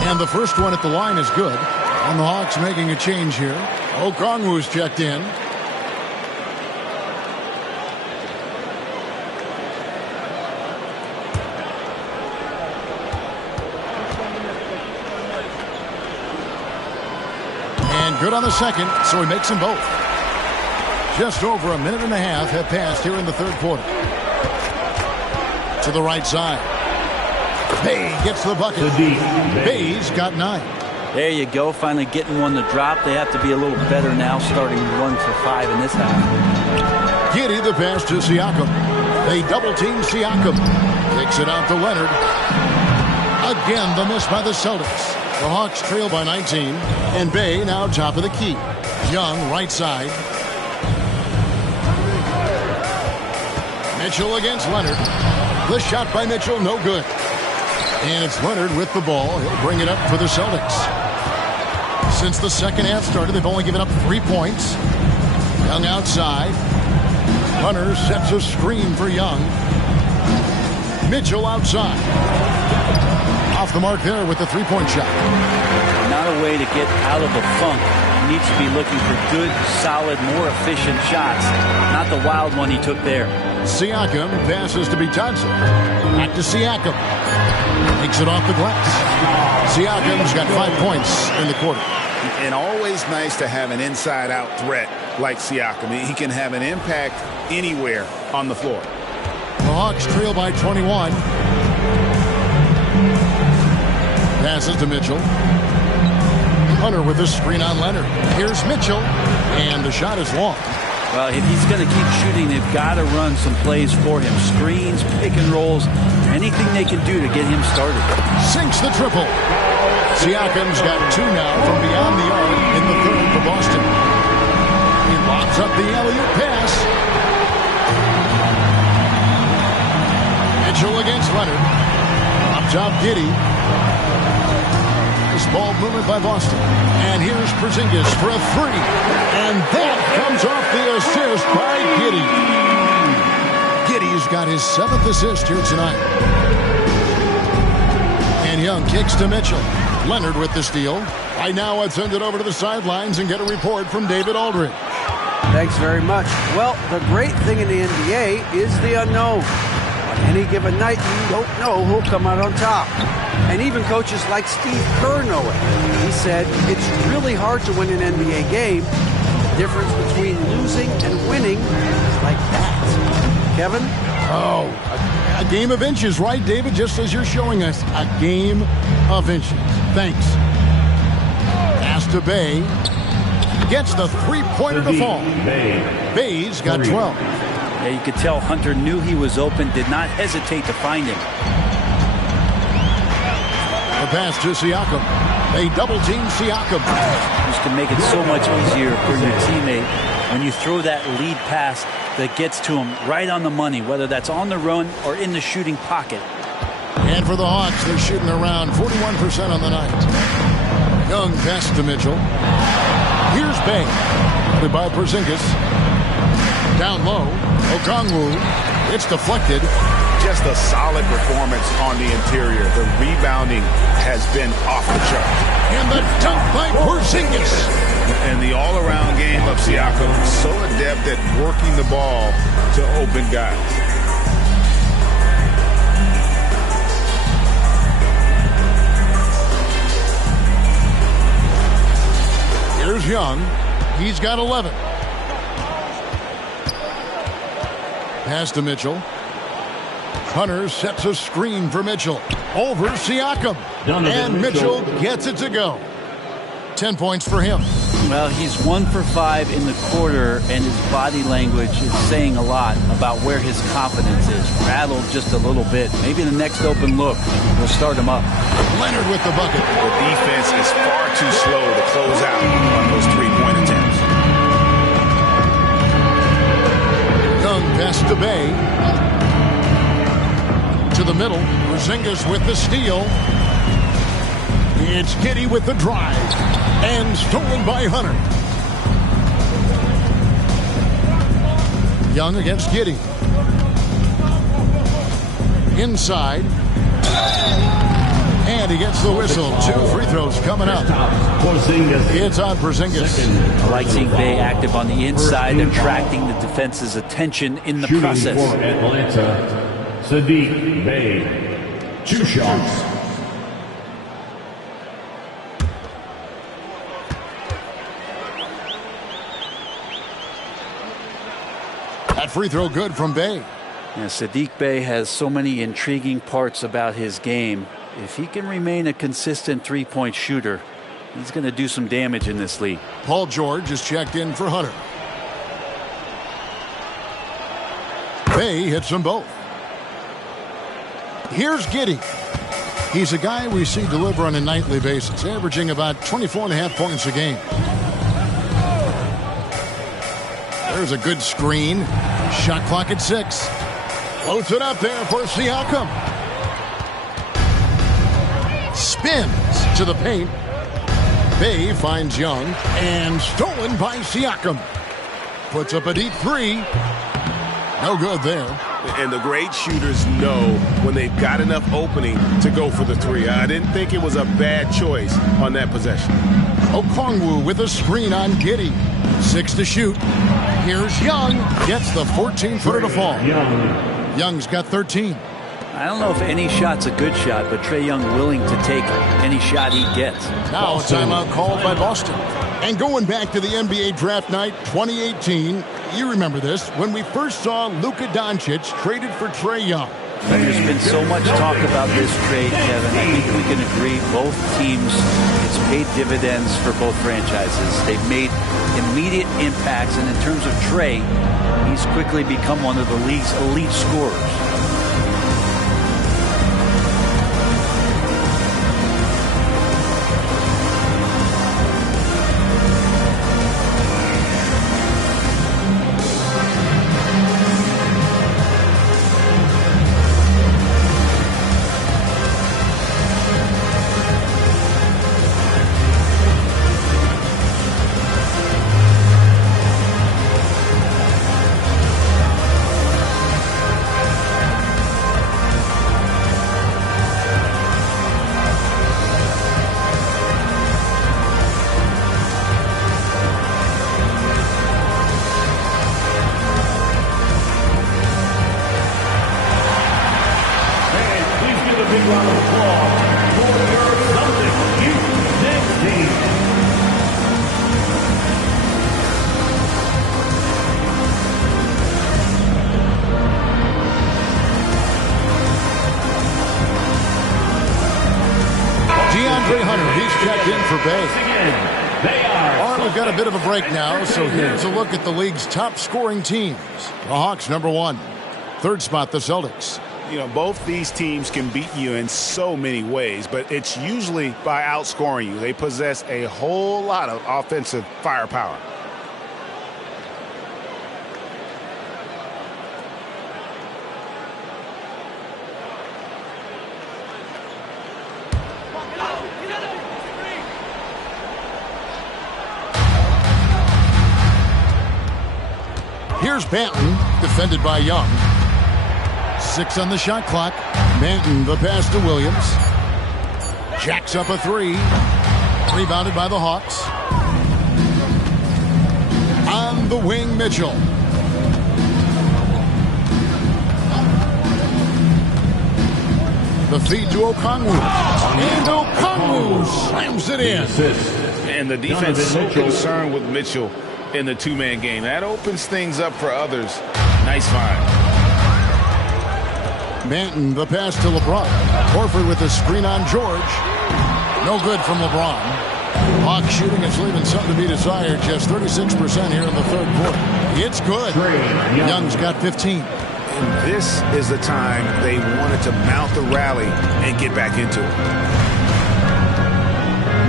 And the first one at the line is good. And the Hawks making a change here. Okongwu's checked in. And good on the second, so he makes them both. Just over a minute and a half have passed here in the third quarter. To the right side. Bay gets the bucket. Bay's got 9. There you go, finally getting one to drop. They have to be a little better now, starting 1 for 5 in this half. Giddey the pass to Siakam. They double-team Siakam. Kicks it out to Leonard. Again, the miss by the Celtics. The Hawks trail by 19. And Bay now top of the key. Young, right side. Mitchell against Leonard. The shot by Mitchell, no good. And it's Leonard with the ball. He'll bring it up for the Celtics. Since the second half started, they've only given up 3 points. Young outside. Hunter sets a screen for Young. Mitchell outside. Off the mark there with the three-point shot. Not a way to get out of the funk. He needs to be looking for good, solid, more efficient shots. Not the wild one he took there. Siakam passes to Bitadze. Back to Siakam. Takes it off the glass. Siakam's got 5 points in the quarter. And always nice to have an inside-out threat like Siakam. He can have an impact anywhere on the floor. The Hawks trail by 21. Passes to Mitchell. Hunter with the screen on Leonard. Here's Mitchell. And the shot is long. Well, if he's going to keep shooting, they've got to run some plays for him. Screens, pick and rolls, anything they can do to get him started. Sinks the triple. Siakam's got 2 now from beyond the arc in the third for Boston. He locks up the alley-oop pass. Mitchell against Leonard. Up top, Giddey. Nice ball movement by Boston. And here's Porzingis for a 3. And that comes off the assist by Giddey. Giddey's got his 7th assist here tonight. And Young kicks to Mitchell. Leonard with the steal. Right now, let's send it over to the sidelines and get a report from David Aldridge. Thanks very much. Well, the great thing in the NBA is the unknown. On any given night, you don't know who'll come out on top. And even coaches like Steve Kerr know it. He said, it's really hard to win an NBA game. The difference between losing and winning is like that. Kevin? Oh, a game of inches, right, David? Just as you're showing us, a game of inches. Thanks. Pass to Bay. gets the three-pointer to fall. Bay's got 12. Yeah, you could tell Hunter knew he was open, did not hesitate to find him. The pass to Siakam. They double-team Siakam. Just to make it so much easier for your teammate when you throw that lead pass that gets to him right on the money, whether that's on the run or in the shooting pocket. And for the Hawks, they're shooting around 41% on the night. Young pass to Mitchell. Here's Bay. Guarded by Porzingis. Down low. Okongwu. It's deflected. Just a solid performance on the interior. The rebounding has been off the chart. And the dunk by Porzingis. And the all-around game of Siakam, so adept at working the ball to open guys. Here's Young. He's got 11. Pass to Mitchell. Hunter sets a screen for Mitchell. Over Siakam. And Mitchell gets it to go. 10 points for him. Well, he's 1 for 5 in the quarter, and his body language is saying a lot about where his confidence is. Rattled just a little bit. Maybe the next open look will start him up. Leonard with the bucket. The defense is far too slow to close out on those three-point attempts. Young pass to Bay. To the middle. Porzingis with the steal. It's Giddey with the drive. And stolen by Hunter. Young against Giddey. Inside. And he gets the whistle. 2 free throws coming up. It's on Porzingis. I like seeing Bay active on the inside, attracting the defense's attention in the process. For Atlanta, Saddiq Bey. 2 shots. That free throw good from Bay. Yeah, Saddiq Bey has so many intriguing parts about his game. If he can remain a consistent three-point shooter, he's going to do some damage in this league. Paul George is checked in for Hunter. Bay hits them both. Here's Giddey. He's a guy we see deliver on a nightly basis, averaging about 24.5 points a game. There's a good screen. Shot clock at 6. Floats it up there for Siakam. Spins to the paint. Bay finds Young. And stolen by Siakam. Puts up a deep 3. No good there. And the great shooters know when they've got enough opening to go for the 3. I didn't think it was a bad choice on that possession. Okongwu with a screen on Giddey. 6 to shoot. Here's Young. Gets the 14-footer to fall. Young's got 13. I don't know if any shot's a good shot, but Trae Young willing to take any shot he gets. Now a timeout called by Boston. And going back to the NBA draft night 2018, you remember this, when we first saw Luka Doncic traded for Trae Young. There's been so much talk about this trade, Kevin. I think we can agree both teams, it's paid dividends for both franchises. They've made immediate impacts, and in terms of Trae, he's quickly become one of the league's elite scorers. DeAndre Hunter, he's checked in for Bay. All right, we've got a bit of a break now, so here's a look at the league's top scoring teams. The Hawks, number 1. Third spot, the Celtics. You know, both these teams can beat you in so many ways, but it's usually by outscoring you. They possess a whole lot of offensive firepower. Here's Banton, defended by Young. 6 on the shot clock. Banton, the pass to Williams. Jacks up a 3. Rebounded by the Hawks. On the wing, Mitchell. The feed to Okongwu. And Okongwu slams it in. And the defense is so concerned with Mitchell in the two-man game. That opens things up for others. Nice find. Banton, the pass to LeBron. Horford with a screen on George. No good from LeBron. Hawks shooting is leaving something to be desired. Just 36% here in the third quarter. It's good. Young's got 15. And this is the time they wanted to mount the rally and get back into it.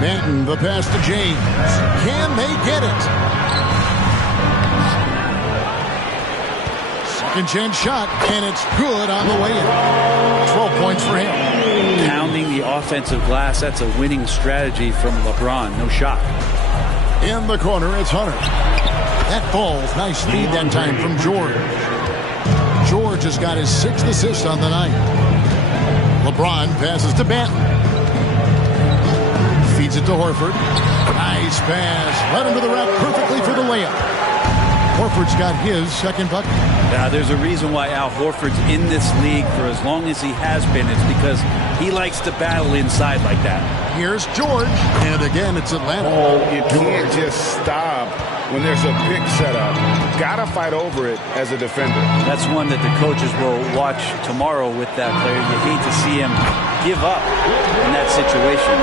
Banton, the pass to James. Can they get it? Second chance shot, and it's good on the way in. 12 points for him. Pounding the offensive glass, that's a winning strategy from LeBron. No shot. In the corner, it's Hunter. That falls. Nice feed that time from George. George has got his 6th assist on the night. LeBron passes to Banton. Feeds it to Horford. Nice pass. Led him to the rack perfectly for the layup. Horford's got his second bucket. Now, there's a reason why Al Horford's in this league for as long as he has been. It's because he likes to battle inside like that. Here's George. And again, it's Atlanta. You can't just stop when there's a pick set up. Gotta fight over it as a defender. That's one that the coaches will watch tomorrow with that player. You hate to see him give up in that situation.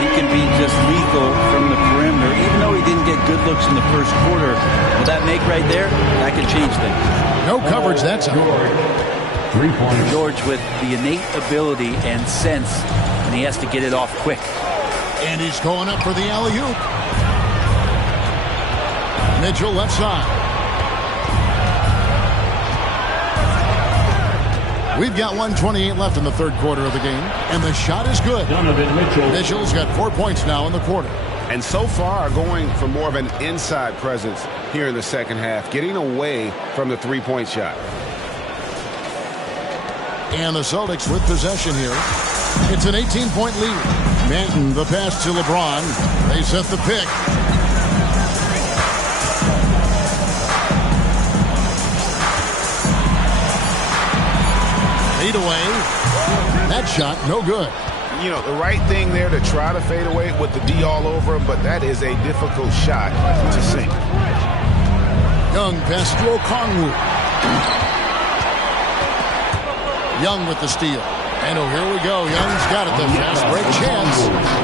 He can be just lethal from the perimeter. Even though he didn't get good looks in the first quarter, with that make right there, that can change things. No coverage, that's a George with the innate ability and sense, and he has to get it off quick. And he's going up for the alley-oop. Mitchell left side. We've got 1:28 left in the third quarter of the game, and the shot is good. Donovan Mitchell. Mitchell's got 4 points now in the quarter. And so far going for more of an inside presence here in the second half, getting away from the three-point shot. And the Celtics with possession here. It's an 18-point lead. Banton, the pass to LeBron. They set the pick. Fade away. That shot, no good. You know, the right thing there to try to fade away with the D all over him, but that is a difficult shot to sink. Young pass to Okongwu. Young with the steal. And here we go. Young's got it. The fast break chance.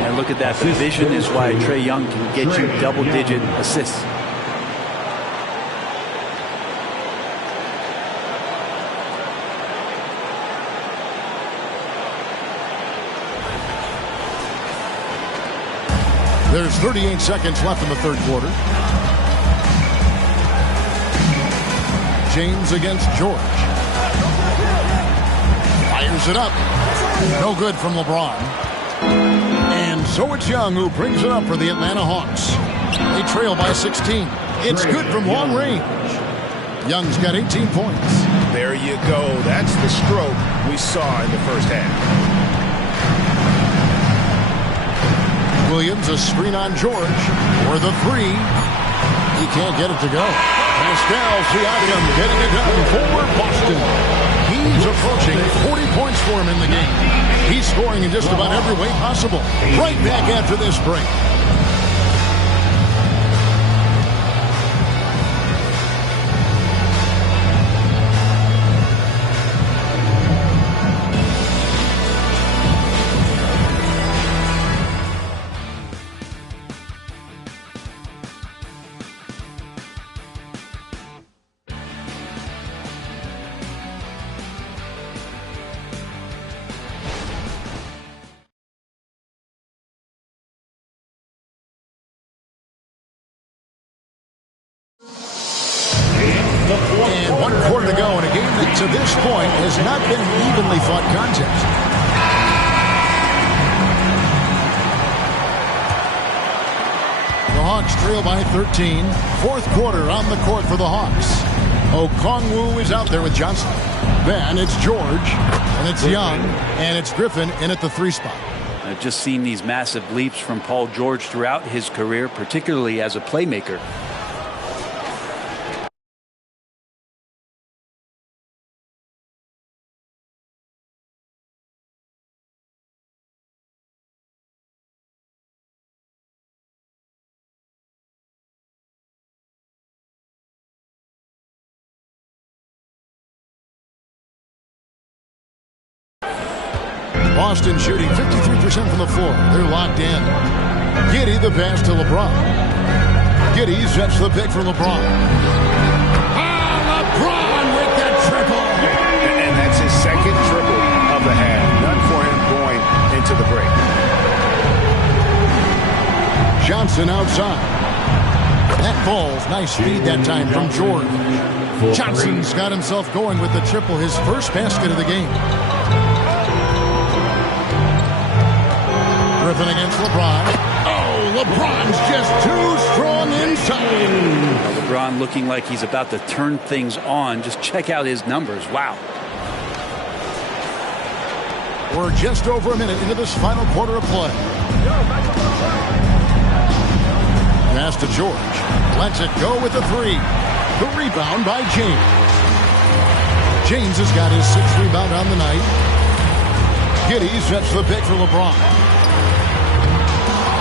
And look at that. The vision is why Trae Young can get you double-digit assists. There's 38 seconds left in the third quarter. James against George. Fires it up. No good from LeBron. And so it's Young who brings it up for the Atlanta Hawks. They trail by 16. It's good from long range. Young's got 18 points. There you go. That's the stroke we saw in the first half. Williams, a screen on George for the three. He can't get it to go. Pascal Siakam getting it done for Boston. He's approaching 40 points for him in the game. He's scoring in just about every way possible. Right back after this break. to go in a game that to this point has not been an evenly fought contest. The Hawks trail by 13. Fourth quarter on the court for the Hawks. Okongwu is out there with Johnson. Then it's George, and it's Young, and it's Griffin in at the 3 spot. I've just seen these massive leaps from Paul George throughout his career, particularly as a playmaker. Boston shooting 53% from the floor. They're locked in. Giddey the pass to LeBron. Giddey sets the pick for LeBron. LeBron with the triple. And that's his second triple of the half. None for him going into the break. Johnson outside. That falls. Nice feed that time from George. Johnson's got himself going with the triple. His first basket of the game. Griffin against LeBron. Oh, LeBron's just too strong inside. LeBron looking like he's about to turn things on. Just check out his numbers. Wow. We're just over a minute into this final quarter of play. Pass to George. Lets it go with the 3. The rebound by James. James has got his 6th rebound on the night. Giddey sets the pick for LeBron.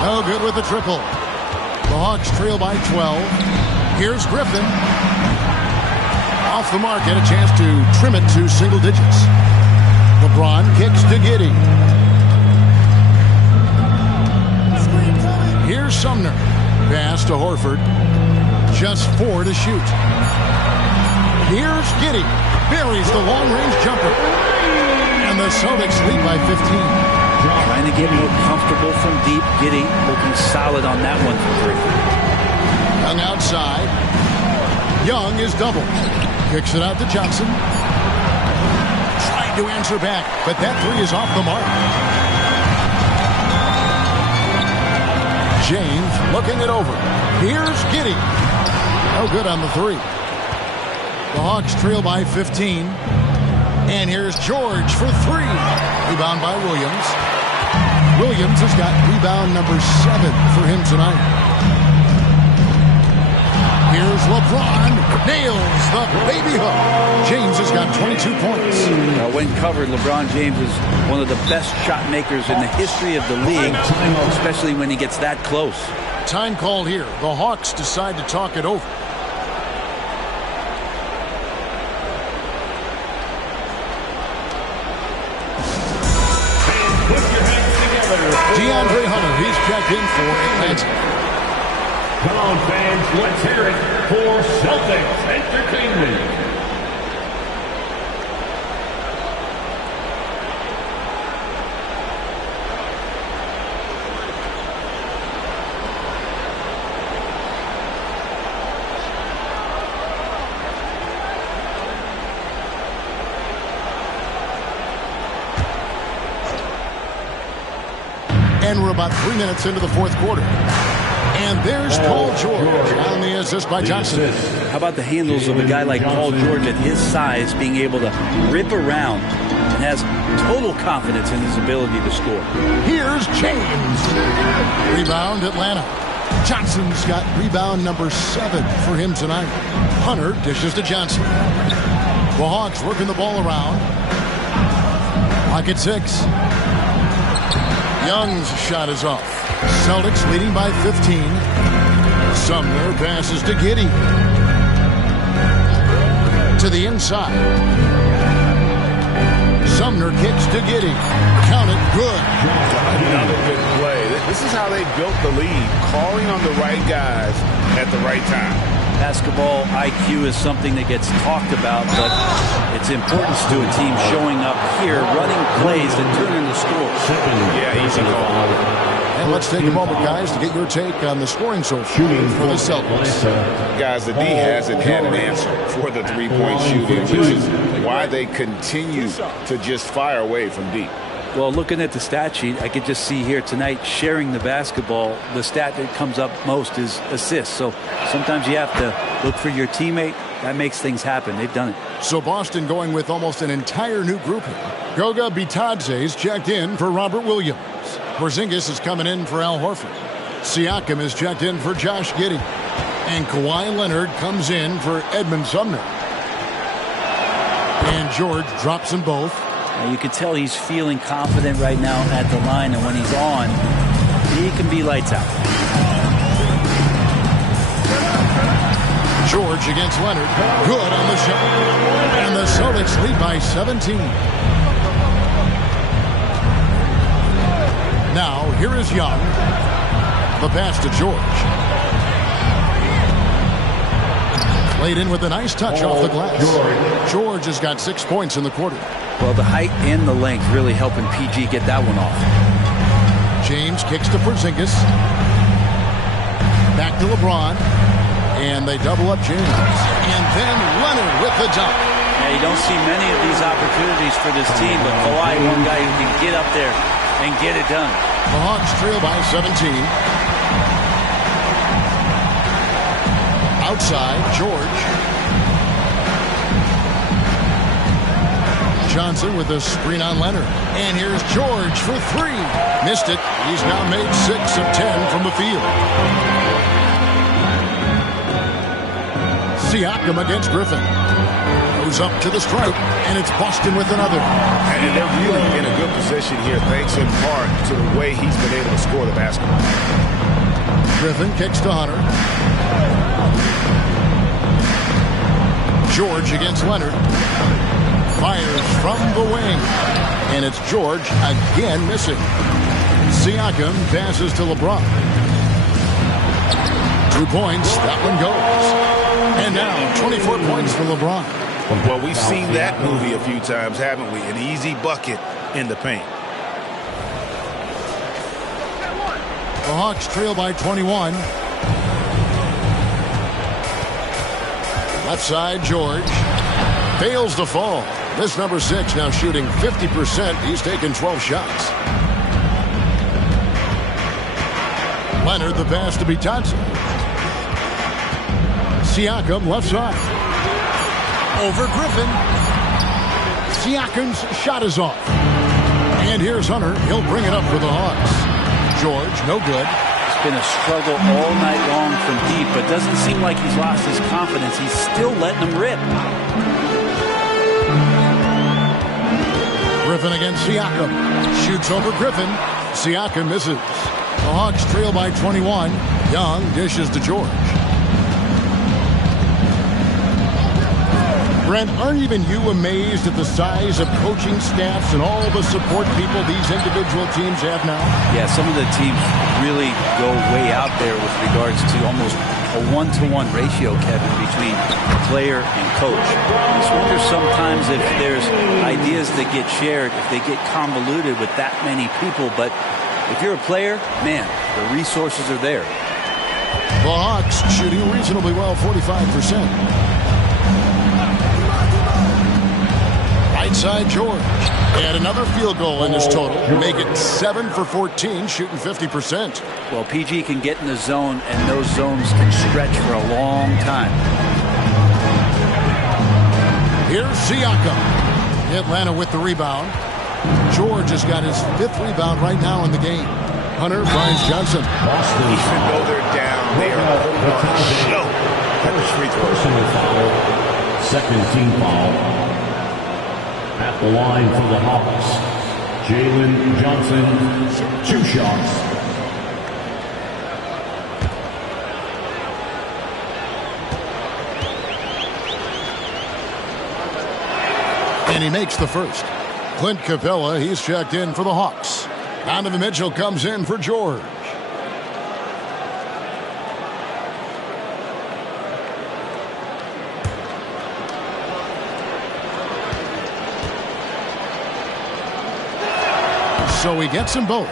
No good with the triple. The Hawks trail by 12. Here's Griffin. Off the mark, had a chance to trim it to single digits. LeBron kicks to Giddey. Here's Sumner. Pass to Horford. Just 4 to shoot. Here's Giddey. Buries the long-range jumper. And the Celtics lead by 15. Trying to get more comfortable from deep. Giddey looking solid on that one for 3. Young outside. Young is doubled. Kicks it out to Johnson. Trying to answer back, but that 3 is off the mark. James looking it over. Here's Giddey. No good on the 3. The Hawks trail by 15. And here's George for 3. Rebound by Williams. Williams has got rebound number 7 for him tonight. Here's LeBron. Nails the baby hook. James has got 22 points. When covered, LeBron James is one of the best shot makers in the history of the league, especially when he gets that close. Time called here. The Hawks decide to talk it over. DeAndre Hunter, he's checked in for Atlanta. Come on, fans, let's hear it for Celtics Entertainment. And we're about 3 minutes into the fourth quarter. And there's Paul George on the assist by Johnson. How about the handles of a guy like Paul George at his size being able to rip around and has total confidence in his ability to score. Here's James. Rebound Atlanta. Johnson's got rebound number 7 for him tonight. Hunter dishes to Johnson. The Hawks working the ball around. Clock at 6. Young's shot is off. Celtics leading by 15. Sumner passes to Giddey. To the inside. Sumner kicks to Giddey. Count it, good. Another good play. This is how they built the lead, calling on the right guys at the right time. Basketball IQ is something that gets talked about, but its importance to a team showing up here, running plays that turn into scores. Yeah, easy call. And let's take a moment, guys, to get your take on the scoring so far for the Celtics. Guys, the D hasn't had an answer for the three-point shooting, which is why they continue to just fire away from deep. Well, looking at the stat sheet, I could just see here tonight sharing the basketball. The stat that comes up most is assists. So sometimes you have to look for your teammate. That makes things happen. They've done it. So Boston going with almost an entire new group here. Goga Bitadze's checked in for Robert Williams. Porzingis is coming in for Al Horford. Siakam is checked in for Josh Giddey. And Kawhi Leonard comes in for Edmund Sumner. And George drops them both. Now you can tell he's feeling confident right now at the line, and when he's on, he can be lights out. George against Leonard. Good on the shot. And the Celtics lead by 17. Now, here is Young. The pass to George. Laid in with a nice touch off the glass. George has got 6 points in the quarter. Well, the height and the length really helping PG get that one off. James kicks to Porzingis. Back to LeBron. And they double up James. And then Leonard with the dunk. Yeah, you don't see many of these opportunities for this team, but Kawhi, one guy who can get up there and get it done. The Hawks trail by 17. Outside, George. Johnson with a screen on Leonard. And here's George for 3. Missed it. He's now made 6 of 10 from the field. Siakam against Griffin. Goes up to the stripe, and it's Boston with another. And they're really in a good position here, thanks in part to the way he's been able to score the basketball. Griffin kicks to Hunter. George against Leonard. Fires from the wing. And it's George again missing. Siakam passes to LeBron. 2 points. That one goes. And now 24 points for LeBron. Well, we've seen that movie a few times, haven't we? An easy bucket in the paint. The Hawks trail by 21. Left side, George. Fails to fall. This number 6 now shooting 50%. He's taken 12 shots. Leonard, the pass to Bitadze. Siakam, left side. Over Griffin. Siakam's shot is off. And here's Hunter. He'll bring it up for the Hawks. George, no good. It's been a struggle all night long from deep, but doesn't seem like he's lost his confidence. He's still letting them rip. Griffin against Siakam. Shoots over Griffin. Siakam misses. The Hawks trail by 21. Young dishes to George. Brent, aren't even you amazed at the size of coaching staffs and all the support people these individual teams have now? Yeah, some of the teams really go way out there with regards to almost a 1-to-1 ratio, Kevin, between player and coach. I just wonder sometimes if there's ideas that get shared, if they get convoluted with that many people. But if you're a player, man, the resources are there. The Hawks shooting reasonably well, 45%. Right side, George. And another field goal in his total. Make it 7 for 14, shooting 50%. Well, PG can get in the zone, and those zones can stretch for a long time. Here's Siakam. Atlanta with the rebound. George has got his 5th rebound right now in the game. Hunter finds Johnson. Even though they're down, they are on show at the free throw. Personal foul. Second team foul. At the line for the Hawks, Jalen Johnson, 2 shots. And he makes the first. Clint Capella, he's checked in for the Hawks. Donovan Mitchell comes in for George. So he gets them both.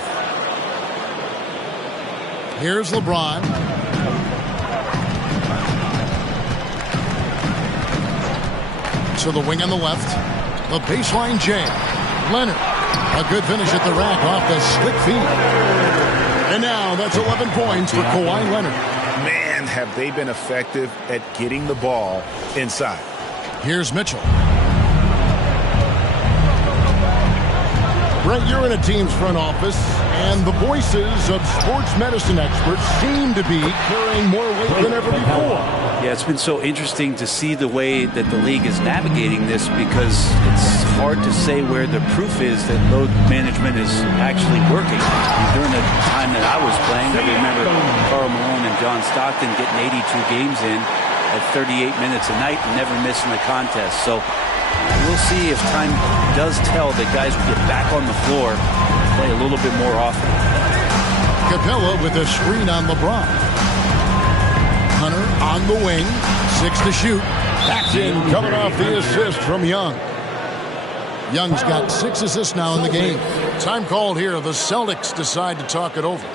Here's LeBron. To the wing on the left. The baseline J. Leonard. A good finish at the rack off the slick feet. And now that's 11 points for Kawhi Leonard. Man, have they been effective at getting the ball inside. Here's Mitchell. Brett, you're in a team's front office, and the voices of sports medicine experts seem to be carrying more weight than ever before. Yeah, it's been so interesting to see the way that the league is navigating this, because it's hard to say where the proof is that load management is actually working. During the time that I was playing, I remember Karl Malone and John Stockton getting 82 games in at 38 minutes a night and never missing a contest. So we'll see if time does tell that guys will get back on the floor and play a little bit more often. Capella with a screen on LeBron. Hunter on the wing. 6 to shoot. Back in, coming off the assist from Young. Young's got 6 assists now in the game. Time called here. The Celtics decide to talk it over.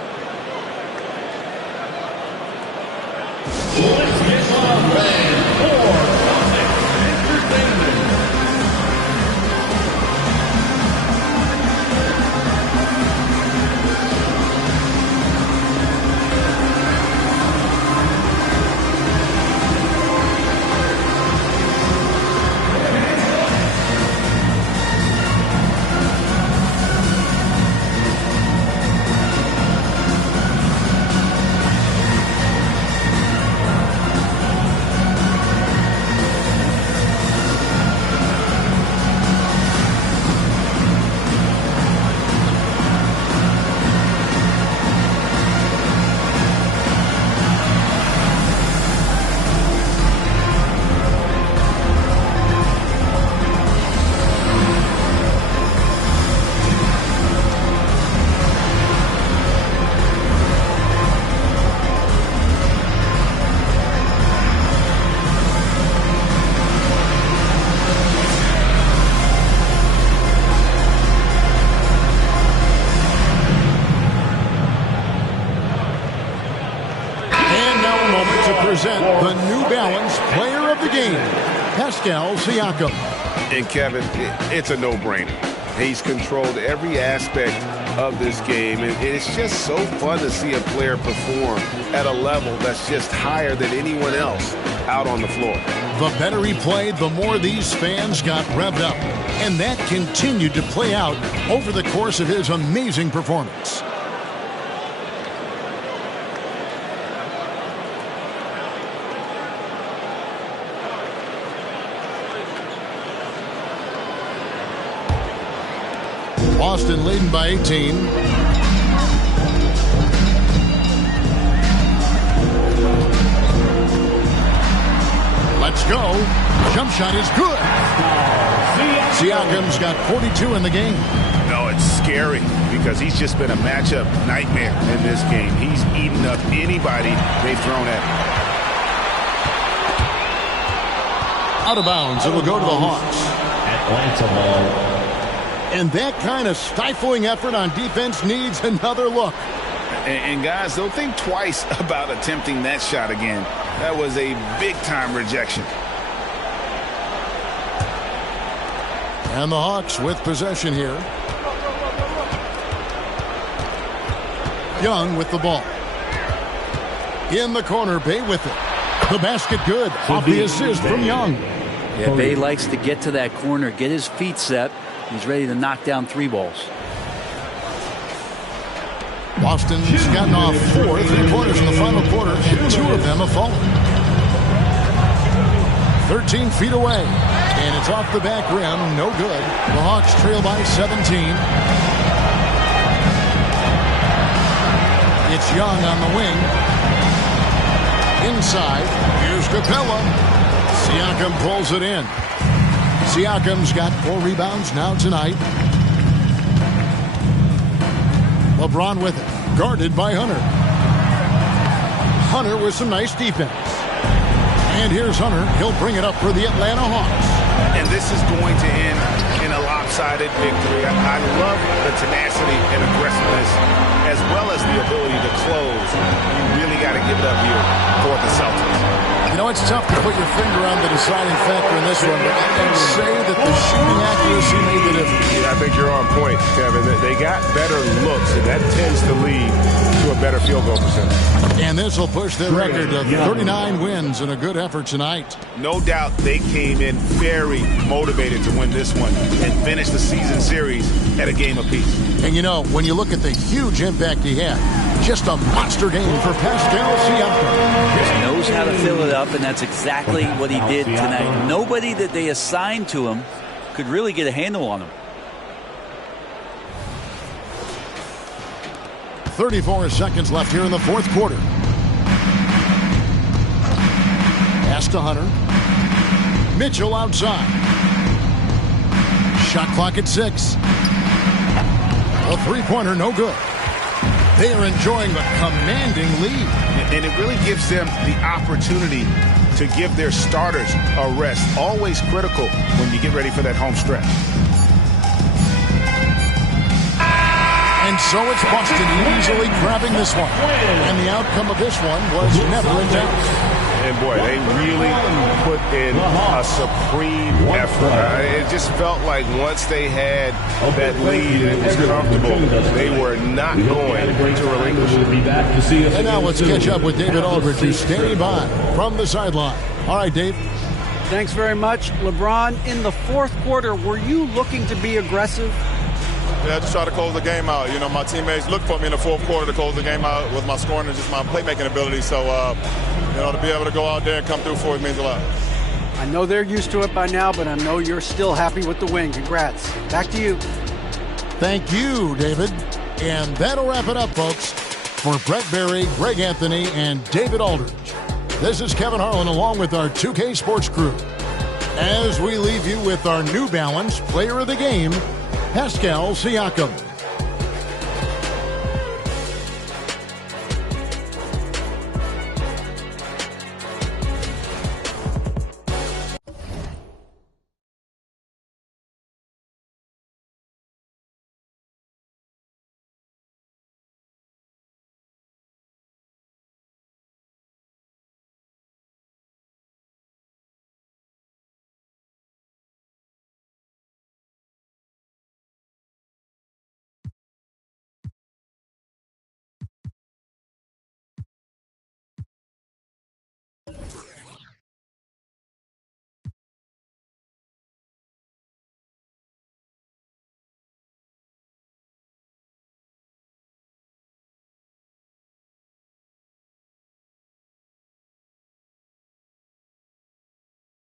Present the New Balance Player of the Game, Pascal Siakam. And Kevin, it's a no-brainer. He's controlled every aspect of this game, and it's just so fun to see a player perform at a level that's just higher than anyone else out on the floor. The better he played, the more these fans got revved up, and that continued to play out over the course of his amazing performance. Boston leading by 18. Let's go. Jump shot is good. Siakam's got 42 in the game. No, it's scary because he's just been a matchup nightmare in this game. He's eaten up anybody they've thrown at him. Out of bounds. It will go to the Hawks. Atlanta ball. And that kind of stifling effort on defense needs another look. And guys, don't think twice about attempting that shot again. That was a big-time rejection. And the Hawks with possession here. Young with the ball. In the corner, Bay with it. The basket good. Off the assist from Young. Yeah, Bay likes to get to that corner, get his feet set. He's ready to knock down 3 balls. Boston's gotten off 4 3-pointers in the final quarter, and 2 of them have fallen. 13 feet away, and it's off the back rim. No good. The Hawks trail by 17. It's Young on the wing. Inside, here's Capella. Siakam pulls it in. Siakam's got 4 rebounds now tonight. LeBron with it. Guarded by Hunter. Hunter with some nice defense. And here's Hunter. He'll bring it up for the Atlanta Hawks. And this is going to end in a lopsided lopsided victory. I love the tenacity and aggressiveness as well as the ability to close. You really got to give it up here for the Celtics. You know, it's tough to put your finger on the deciding factor in this one, but I can say that the shooting accuracy made the difference. Yeah, I think you're on point, Kevin. They got better looks, and that tends to lead to a better field goal percentage. And this will push their record to 39 wins and a good effort tonight. No doubt they came in very motivated to win this one and finish the season series at a game apiece. And you know, when you look at the huge impact he had, just a monster game for Pascal Siakam. Just knows how to fill it up, and that's exactly what he did tonight. Nobody that they assigned to him could really get a handle on him. 34 seconds left here in the fourth quarter. Pass to Hunter. Mitchell outside. Shot clock at 6. A three-pointer, no good. They are enjoying a commanding lead. And it really gives them the opportunity to give their starters a rest. Always critical when you get ready for that home stretch. And so it's Boston easily grabbing this one. And the outcome of this one was never in doubt. And boy, they really put in a supreme effort. It just felt like once they had that lead and it was comfortable, they were not going to relinquish it. And now let's catch up with David Aldridge, who's standing by from the sideline. All right, Dave. Thanks very much. LeBron, in the fourth quarter, were you looking to be aggressive? Yeah, just try to close the game out. You know, my teammates looked for me in the fourth quarter to close the game out with my scoring and just my playmaking ability. So, you know, to be able to go out there and come through for it means a lot. I know they're used to it by now, but I know you're still happy with the win. Congrats. Back to you. Thank you, David. And that'll wrap it up, folks. For Brett Berry, Greg Anthony, and David Aldridge, this is Kevin Harlan along with our 2K Sports crew. As we leave you with our New Balance Player of the Game, Pascal Siakam.